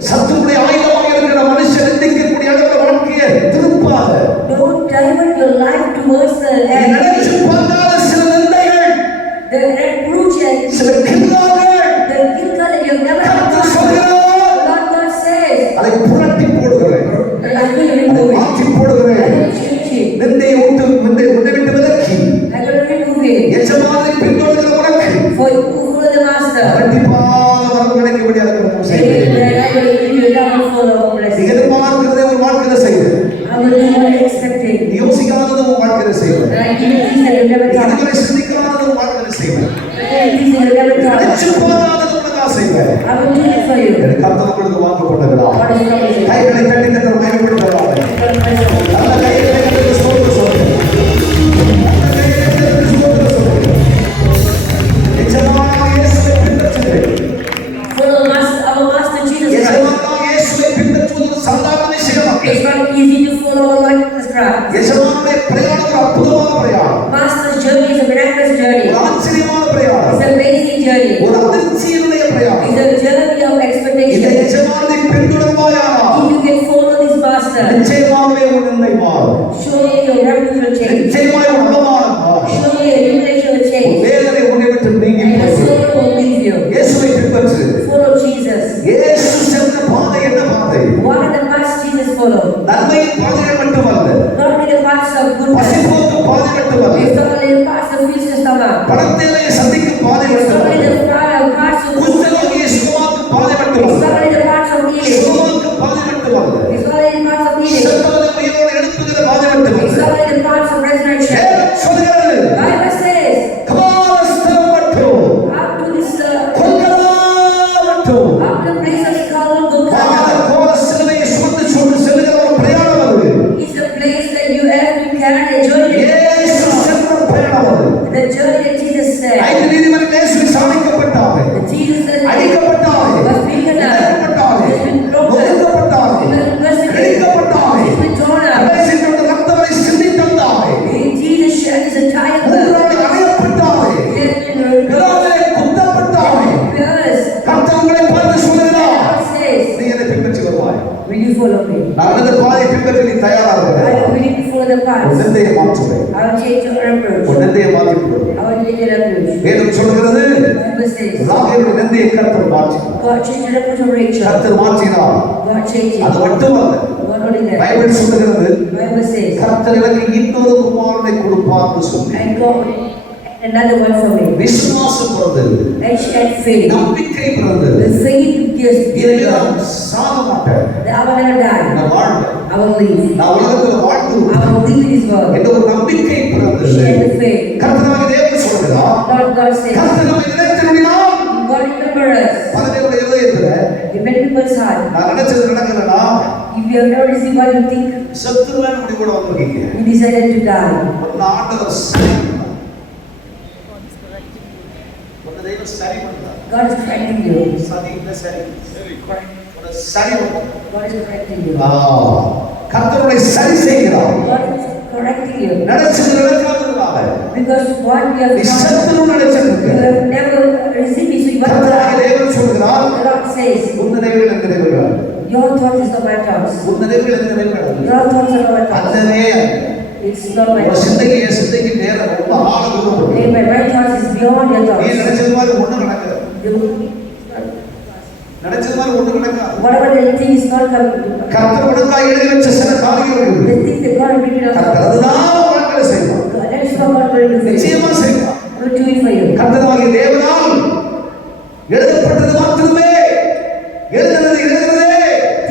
சத்துருடைய ஆயுதமாக இருக்கிற மனுஷன் நிந்திக்கக்கூடிய அளவில் வாழ்க்கையை திருப்பாது. Don't divert your life towards the நீ நினைச்ச things you have never நினைச்சு done. போகாதது உனக்கு செய்வேன். I will do it for you. எனக்கு கர்த்தர் உங்களுக்கு வாக்குப்பட்டதா? God is promising. கைகளை தட்டி கர்த்தர் மகிமைப்படுத்துவார். நல்ல கைகளை கர்த்தருக்கு ஸ்தோத்திரம் சொல்லுங்க. நல்ல கைகளை கர்த்தருக்கு ஸ்தோத்திரம் சொல்லுங்க. எஜமானாகிய இயேசுவை பின்பற்றுகிறேன். Follow our Master Jesus Christ. எஜமானாகிய இயேசுவை பின்பற்றுவது சாதாரண விஷயம் அல்ல. It's not easy to follow our Lord Jesus Christ. எஜமானுடைய பிரயாணம் ஒரு அற்புதமான பிரயாணம். Master's journey is a miraculous journey. ஒரு ஆச்சரியமான பிரயாணம். It's an amazing journey. ஒரு அதிர்ச்சியுடைய பிரயாணம். It's a journey of இந்த expectation. எஜமானை பின்தொடர்வாயானால் If you can follow this Master, நிச்சயமாகவே உன் நிலை மாறும். surely your reputation will change. நிச்சயமாய் உன் அவமானம் மாறும். Surely your humiliation will உன் change. வேதனை உன்னை விட்டு நீங்கி And your போகும். sorrow will leave you. இயேசுவை பின்பற்று. Follow Jesus. இயேசு சென்ற பாதை என்ன பாதை? What are the paths Jesus followed? நன்மையின் பாதைகள் மட்டுமல்ல, Not only the paths of goodness. பசிபோக்கு பாதை மட்டுமல்ல, It's not only the paths of feast and stomach. பணத்தேலை சந்திக்கும் பாதை It's not மட்டுமல்ல, only the paths of குஷ்டரோகியை சுகமாக்கும் பாதை It's மட்டுமல்ல, not only the paths of healing. சுகமாக்கும் பாதை மட்டுமல்ல, It's not only the paths of healing. செத்தவனை உயிரோடு எழுப்புகிற பாதை It's மட்டுமல்ல. not only the paths of resurrection. வேதம் சொல்கிறது, Bible says, கபாலஸ்தலம் மட்டும், up to this, கொல்கத்தா மட்டும், up to the place of skull of Golgotha, பாதாள கோல சிலுவையை சுமந்து செல்லுகிற ஒரு பிரயாணம் அது. is the place that you have to carry the journey. இயேசு சென்ற பயணம் அது. The journey that Jesus said. ஐந்து நீதிமன்றம் இயேசு சாணிக்கப்பட்டார். That Jesus said, அடிக்கப்பட்டார். was beaten up, நெருக்கப்பட்டார். has been broken, ஒதுக்கப்பட்டார். has been persecuted, கிழிக்கப்பட்டார். has been torn up. கடைசியிலுள்ள ரத்தத்தை சிந்தி தந்தார். Jesus shed his entire blood. மூன்றாவது அறையப்பட்டார். He has been பிதாவிலே குத்தப்பட்டார். pierced. கர்த்தர் உங்களை பார்த்து சொல்லுகிறார், God says, நீ என்னை பின்பற்றி வருவாய். will you follow me? நான் இந்த பாதையை பின்பற்ற நீ தயாரா I இருக்கிறாய். am willing to follow the உன் paths. நிந்தையை மாற்றுவேன். I will change your approach. உன் நிந்தையை மாற்றிவிடுவேன். I will change your approach. வேதம் சொல்கிறது, Bible says, ராகேலுடைய நிந்தையை கர்த்தர் மாற்றினார். God changed the approach of Rachel. கர்த்தர் மாற்றினார். God changed அது it. மட்டுமல்ல, God only that. பைபிள் சொல்லுகிறது, Bible says, கர்த்தர் எனக்கு இன்னொரு குமாரனை கொடுப்பார்னு சொல்லி and God another one for me. விசுவாசம் பிறந்தது, And she had faith. நம்பிக்கை பிறந்தது. The faith gives இதை given நான் God. சாக மாட்டேன், That I will never die. நான் வாழ்வேன், I will live. நான் உலகத்தில் வாழ்ந்து I will live in His word. என்ற ஒரு நம்பிக்கை பிறந்தது. She had the faith. கர்த்தராகிய தேவன் சொல்கிறார், Lord God says, கர்த்தர் நம்மை நினைத்திருந்தால் God remember us. பலருடைய இதயத்துல In many people's heart. நான் நினைச்சது நடக்கலன்னா If you have not received what you think, சத்துருவேன் முடிவோட வந்திருக்கீங்க. you decided to die. ஒரு ஆண்டவர் சரி பண்ணார். ஒரு தெய்வம் சரி பண்ணார். God is correcting you. சரி இல்ல சரி. ஒரு சரி பண்ணார். God is correcting you. கர்த்தருடைய சரி செய்கிறார். God is correcting you. நினைச்சது நடக்காததுனால Because what you have நீ done, சத்துரு நினைச்சிருக்க. you have never received it. So you want கர்த்தராகிய to. தேவன் சொல்கிறார், The Lord says, உன் நினைவுகள் என் நினைவுகள், your thoughts is not my thoughts. உன் நினைவுகள் என் நினைவுகள். Your thoughts are not my thoughts. அந்தவே It's not my உன் thoughts. சிந்தைக்கு என் சிந்தைக்கு நேரம் ரொம்ப ஆழ தூரம். Hey, my thoughts is beyond your நீ thoughts. நினைச்சது மாதிரி ஒண்ணு நடக்காது. You- நினைச்சது மாதிரி ஒண்ணு நடக்காது. Whatever the thing is not coming to pass. கர்த்தர் உனக்காக எழுதி வச்ச சில காரியங்கள் The இருக்குது. thing that God has written of கர்த்தர் அதுதான் வாழ்க்கையில செய்வார். God, that is what God will do for you. நிச்சயமா செய்வார். He will do it for you. கர்த்தராகிய தேவனால் எழுதப்பட்டது மாத்திரமே, எழுதுனதே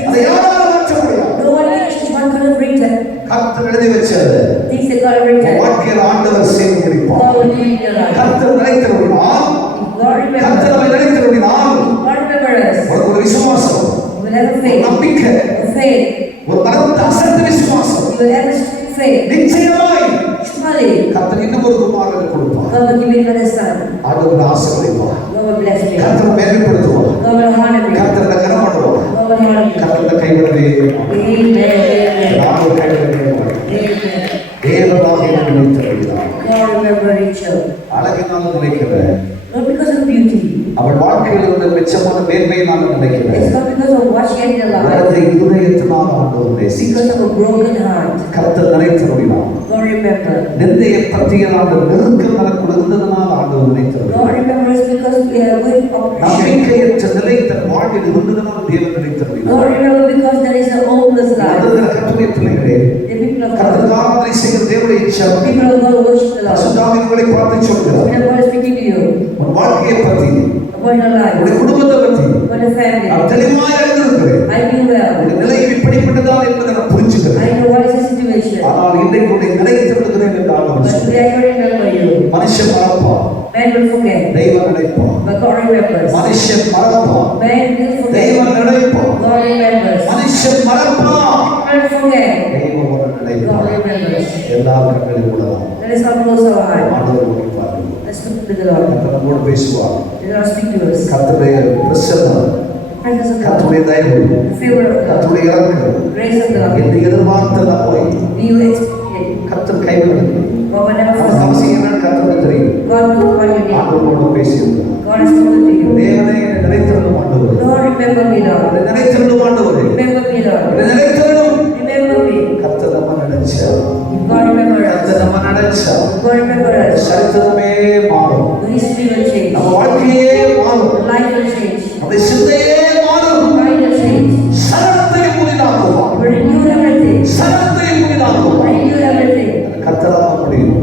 அதை யாராலும் மாற்ற முடியாது. No one can change what God has written. கர்த்தர் எழுதி வச்சது Things that God has written. வாழ்க்கையில் ஆண்டவர் செய்து முடிப்பார். God will do it in your life. கர்த்தர் நினைத்திருந்தால், If God கர்த்தர் remembers, நம்மை நினைத்திருந்தால் God remembers us. உனக்கு ஒரு விசுவாசம், You will have a ஒரு faith. நம்பிக்கை, A faith. ஒரு பலத்த அசட்டு விசுவாசம். You will have a strong faith. நிச்சயமாய் Surely, கர்த்தர் இன்னும் ஒரு குமாரனை கொடுப்பார். God will give you another son. ஆண்டவர் ஆசீர்வதிப்பார். God will bless me. கர்த்தர் மேன்மைப்படுத்துவார். God will honor me. கர்த்தர் கனப்படுவார். God will honor me. கர்த்தர் கைவிடவே மாட்டார். Amen. நாங்கள் கைவிடவே மாட்டோம். Amen. தேவனாக என்னை நினைத்திருக்கிறார். God remember Rachel. அழகினால் நினைக்கிறேன், Not because of beauty. அவள் வாழ்க்கையில் இருந்த மெச்சமான மேன்மையினால் நினைக்கிறேன். It's not because of what she had in her life. உனது இதயத்தினால் ஆண்டவர் நேசிக்கிறார். Because of a broken heart. கர்த்தர் நினைத்திருக்கிறார். God remember. நிந்தையை பற்றிய நாங்கள் நெருக்கம் எனக்குள் இருந்ததனால் ஆண்டவர் நினைத்திருக்கிறார். God remembers because we are with oppression. நம்பிக்கையற்ற நிலை தன் வாழ்வில் இருந்ததனால் தேவன் நினைத்திருக்கிறார். God remember because there is a hopeless life. அதுதான் கர்த்தருடைய பிள்ளைகளே, The people of கர்த்தர் God. ஆராதனை செய்கிற தேவனுடைய இச்சை. People of God worship the Lord. பரிசுத்தாவின் உங்களை பார்த்து சொல்கிறார். When God is speaking to you உன் வாழ்க்கையை பற்றி, about your life, உன்னுடைய குடும்பத்தை பற்றி about your family, நான் தெளிவாய் அறிந்திருக்கிறேன். I knew well. உன்னுடைய நிலை இப்படிப்பட்டதான் என்பதை நான் புரிஞ்சுக்கிறேன். I know what is the situation. ஆனால் இன்றைக்கு உன்னை நினைத்திருக்கிறேன் என்று ஆண்டவர் But சொல்கிறார். today I don't remember you. மனுஷன் மறப்பான், Man will forget, தெய்வம் நினைப்பான். but God remembers. மனுஷன் மறப்பான். Man will forget, தெய்வம் நினைப்பான். God remembers. மனுஷன் மறப்பான். Man will forget, தெய்வம் ஒரு God நினைப்பான். remembers. எல்லா கண்களையும் மூடலாம். Let us not close our eyes. ஆண்டவர் உரைப்பார்கள். Let's look to the Lord. கர்த்தர் நம்மோடு பேசுவார். Let us speak to us. கர்த்தருடைய பிரசன்னம், Presence of God, கர்த்தருடைய தயவு, favor of God, கர்த்தருடைய இரக்கம் grace of God. என்று எதிர்பார்த்த நம்மை We will expect it. கர்த்தர் கைவிடவில்லை. God will never நமக்கு forsake. அவசியம் என்னன்னு கர்த்தருக்கு தெரியும். God knows what you need. ஆண்டவரோடு பேசியிருக்கிறார். God has spoken to you. தேவனே என்னை நினைத்திருந்தும் ஆண்டவரே, Lord, remember me, Lord. என்னை நினைத்திருந்தும் ஆண்டவரே, Remember me, Lord. என்னை நினைத்திருந்தும் Remember me. கர்த்தர் நம்ம நினைச்சா, God remember us. கர்த்தர் நம்ம நினைச்சா God remember us. சரித்திரமே மாறும். The history will change. நம்ம வாழ்க்கையே மாறும். The life will change. நம்முடைய சிந்தையே மாறும். The mind will change. சகலத்தை புதிதாக்குவார். We renew everything. சகலத்தை புதிதாக்குவார். Renew everything. கர்த்தராக முடியும்.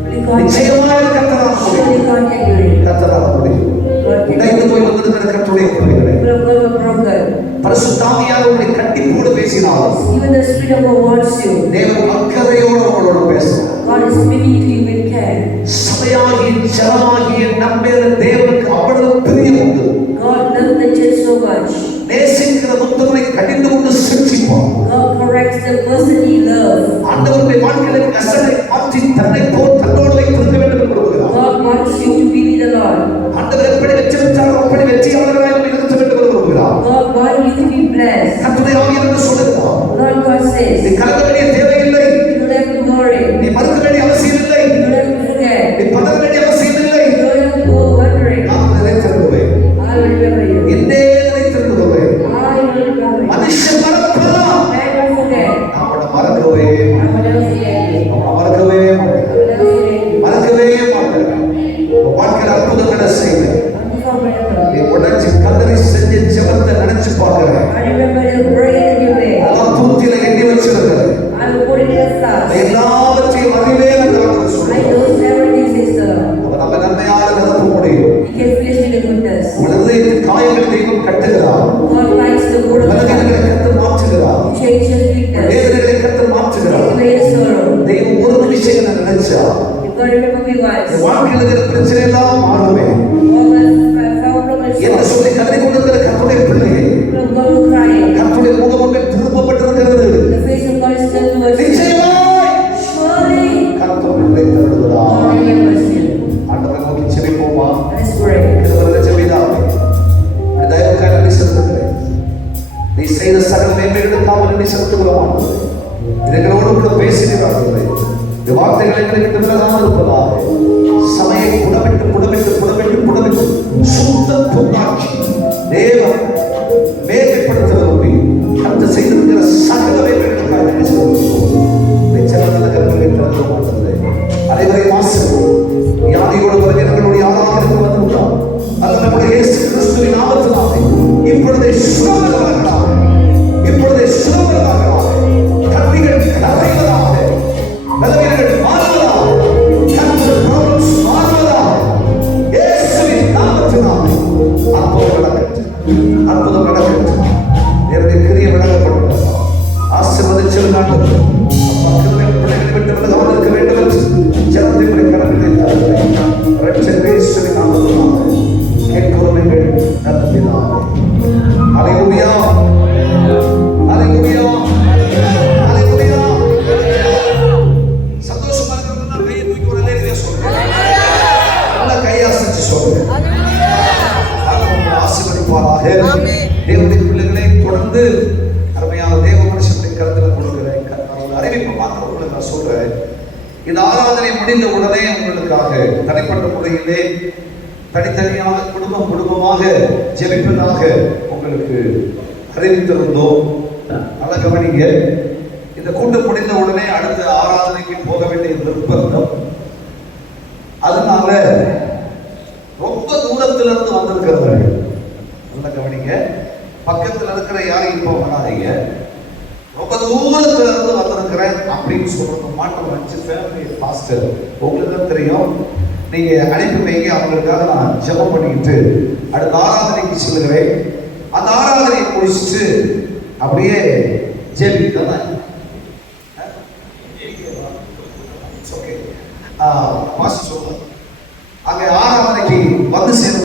Only God can. நிச்சயமாக கர்த்தராக முடியும். Only God can do it. கர்த்தராக முடியும். God can. உடைந்து போய் வந்திருக்கிற கர்த்தருடைய பிள்ளைகளே, People of God were broken. பரிசுத்த ஆவியார் உங்களை கட்டி போடு பேசினார். Even the Spirit of God wants you. தேவன் அக்கறையோடு உங்களோடு பேசுகிறார். God is speaking to you with care. சபையாகிய ஜனமாகிய நம்மேல தேவனுக்கு அவ்வளவு பிரியம் உண்டு. God loves the church so much. நேசிக்கிற புத்தகங்களை கடிந்து கொண்டு சிரிச்சிப்பார். God corrects the person he loves. ஆண்டவருடைய வாழ்க்கையில கசடை மாற்றி தன்னை போல் தன்னோடு வைத்திருக்க வேண்டும் என்று விரும்புகிறார். God wants you to be with the Lord. ஆண்டவர் எப்படி வெற்றிருந்தாரோ அப்படி வெற்றியாளர்களாய் நம்மை நிறுத்த வேண்டும் என்று விரும்புகிறார். God wants you to be blessed. கர்த்தருடைய ஆவியார் என்று சொல்லுகிறார். Lord God says, நீ கலங்க வேண்டிய தேவையில்லை. you don't have to worry. நீ மறுக்க வேண்டிய அவசியம் இல்லை. You don't have to forget. நீ பதற வேண்டிய அவசியம் இல்லை. You don't have to go wondering. நான் நினைத்திருந்தேன். I will remember you. என்னே நினைத்திருந்தேன். I will remember you. மனுஷன் மறப்பான். Man will forget. அவனை மறக்கவே I will never forget you. அவனை மறக்கவே I will never forget you. மறக்கவே மாட்டேன். வாழ்க்கையில் அற்புதங்களை செய்வேன். Only for remember. நீ உடஞ்சி கல்லறை செஞ்ச ஜெபத்தை நினைச்சு பார்க்கிறேன். I remember the prayer that you made. அதெல்லாம் தூத்தில எண்ணி வச்சிருக்கிறேன். I will put it in a flask. எல்லாவற்றையும் அறிவே என்று I சொல்லுவார். knows everything, sister. அவர் நம்ம நன்மையாக நிரப்ப முடியும். He can fill us with the goodness. உலகத்தை காயங்களை தெய்வம் கட்டுகிறார். God likes the word of God. பலவீனங்களை கர்த்தர் மாற்றுகிறார். He changes weakness. வேதனைகளை கர்த்தர் மாற்றுகிறார். Take away the sorrow. தெய்வம் ஒரு நிமிஷம் என்ன நினைச்சா You got to remember me once. என் வாழ்க்கையில் இருக்கிற பிரச்சனை எல்லாம் மாறுமே All the problem is என்று solved. சொல்லி கருதி கொண்டிருக்கிற கர்த்தருடைய பிள்ளையை People of God who crying. கர்த்தருடைய முகமுமே திருப்பப்பட்டிருக்கிறது. The face of God is turned towards you. நிச்சயமாய் Surely கர்த்தர் உங்களை தருகிறார். God remembers you. ஆண்டவரை நோக்கி செபிப்போமா? Let's pray. கிருபையுள்ள ஜெபிதாவே, உம்முடைய தயவுக்காக நன்றி செலுத்துகிறேன். நீ செய்த சகல மேன்மைகளுக்காக நன்றி செலுத்துகிறோம் ஆண்டவரே. எங்களோடு கூட பேசினீர்கள். இந்த வார்த்தைகளை எங்களுக்கு விலகாமல் இருப்பதாக சபையை புடமிட்டு புடமிட்டு புடமிட்டு புடமிட்டு சுத்த பொன்னாட்சி தேவன் மேன்மைப்படுத்த விரும்பி கர்த்தர் செய்திருக்கிற சகல மேன்மைகளுக்காக நன்றி செலுத்துகிறோம். நிச்சயமான கருத்துக்களை திறந்து மாட்டதில்லை. அனைவரையும் ஆசீர்வதியும். வியாதியோடு வருகிறவர்களுடைய ஆராதனைக்கு வந்துவிட்டார். அது நம்முடைய இயேசு கிறிஸ்துவின் நாமத்தினாலே இப்பொழுதே சுகமடைவார்களாக. இப்பொழுதே சுகமடைவார்களாக. கண்ணிகள் கரைவதாக. பலவீனங்கள் மாறுவதாக. கர்த்தர் ப்ராப்ளம்ஸ் மாறுவதாக. இயேசுவின் நாமத்தினாலே அற்புதம் நடக்கட்டும். அற்புதம் நடக்கட்டும். நேரடி கிரியை விளங்கப்படும். ஆசீர்வதிச்சல் நாட்கள் அப்பா கிருபை பிள்ளைகளை விட்டு விலகாமல் இருக்க வேண்டும் என்று ஜனத்தை உடைய கரங்களை தாருகிறேன். இரட்சகர் இயேசுவின் நாமத்தினாலே கேட்கிறோம் எங்கள் நல்ல அல்லேலூயா. அல்லேலூயா. அல்லேலூயா. சந்தோஷமா இருக்கிறதுனா கையை தூக்கி ஒரு அல்லேலூயா சொல்லுங்க. நல்ல கையை அசைச்சு சொல்லுங்க. ஆசீர்வதிப்பாராக. தேவனுடைய பிள்ளைகளை தொடர்ந்து அருமையான தேவ மனுஷனுடைய கருத்தில் கொடுக்கிறேன். அறிவிப்பு மாத்திரம் உங்களுக்கு நான் சொல்றேன். இந்த ஆராதனை முடிந்த உடனே உங்களுக்காக தனிப்பட்ட முறையிலே தனித்தனியாக குடும்பமாக ஜெபிப்பதாக உங்களுக்கு அறிவித்திருந்தோம். நல்ல கவனிங்க. இந்த கூட்டம் முடிந்த உடனே அடுத்த ஆராதனைக்கு போக வேண்டிய நிர்பந்தம். அதனால ரொம்ப தூரத்துல இருந்து வந்திருக்கிறவர்கள் நல்ல கவனிங்க. பக்கத்துல இருக்கிற யாரையும் இப்போ பண்ணாதீங்க. ரொம்ப தூரத்துல இருந்து வந்திருக்கிறேன் அப்படின்னு சொல்றது மாற்றம் வச்சு ஃபேமிலி பாஸ்டர் உங்களுக்கு தான் தெரியும். நீங்க அனுப்பி வைங்க. அவங்களுக்காக நான் ஜெபம் பண்ணிக்கிட்டு அடுத்த ஆராதனைக்கு சொல்லுகிறேன். அந்த ஆராதனையை முடிச்சுட்டு அப்படியே ஜெபிக்கலாம். பாஸ்டர் சொல்லுங்க. அங்க 6ஆம்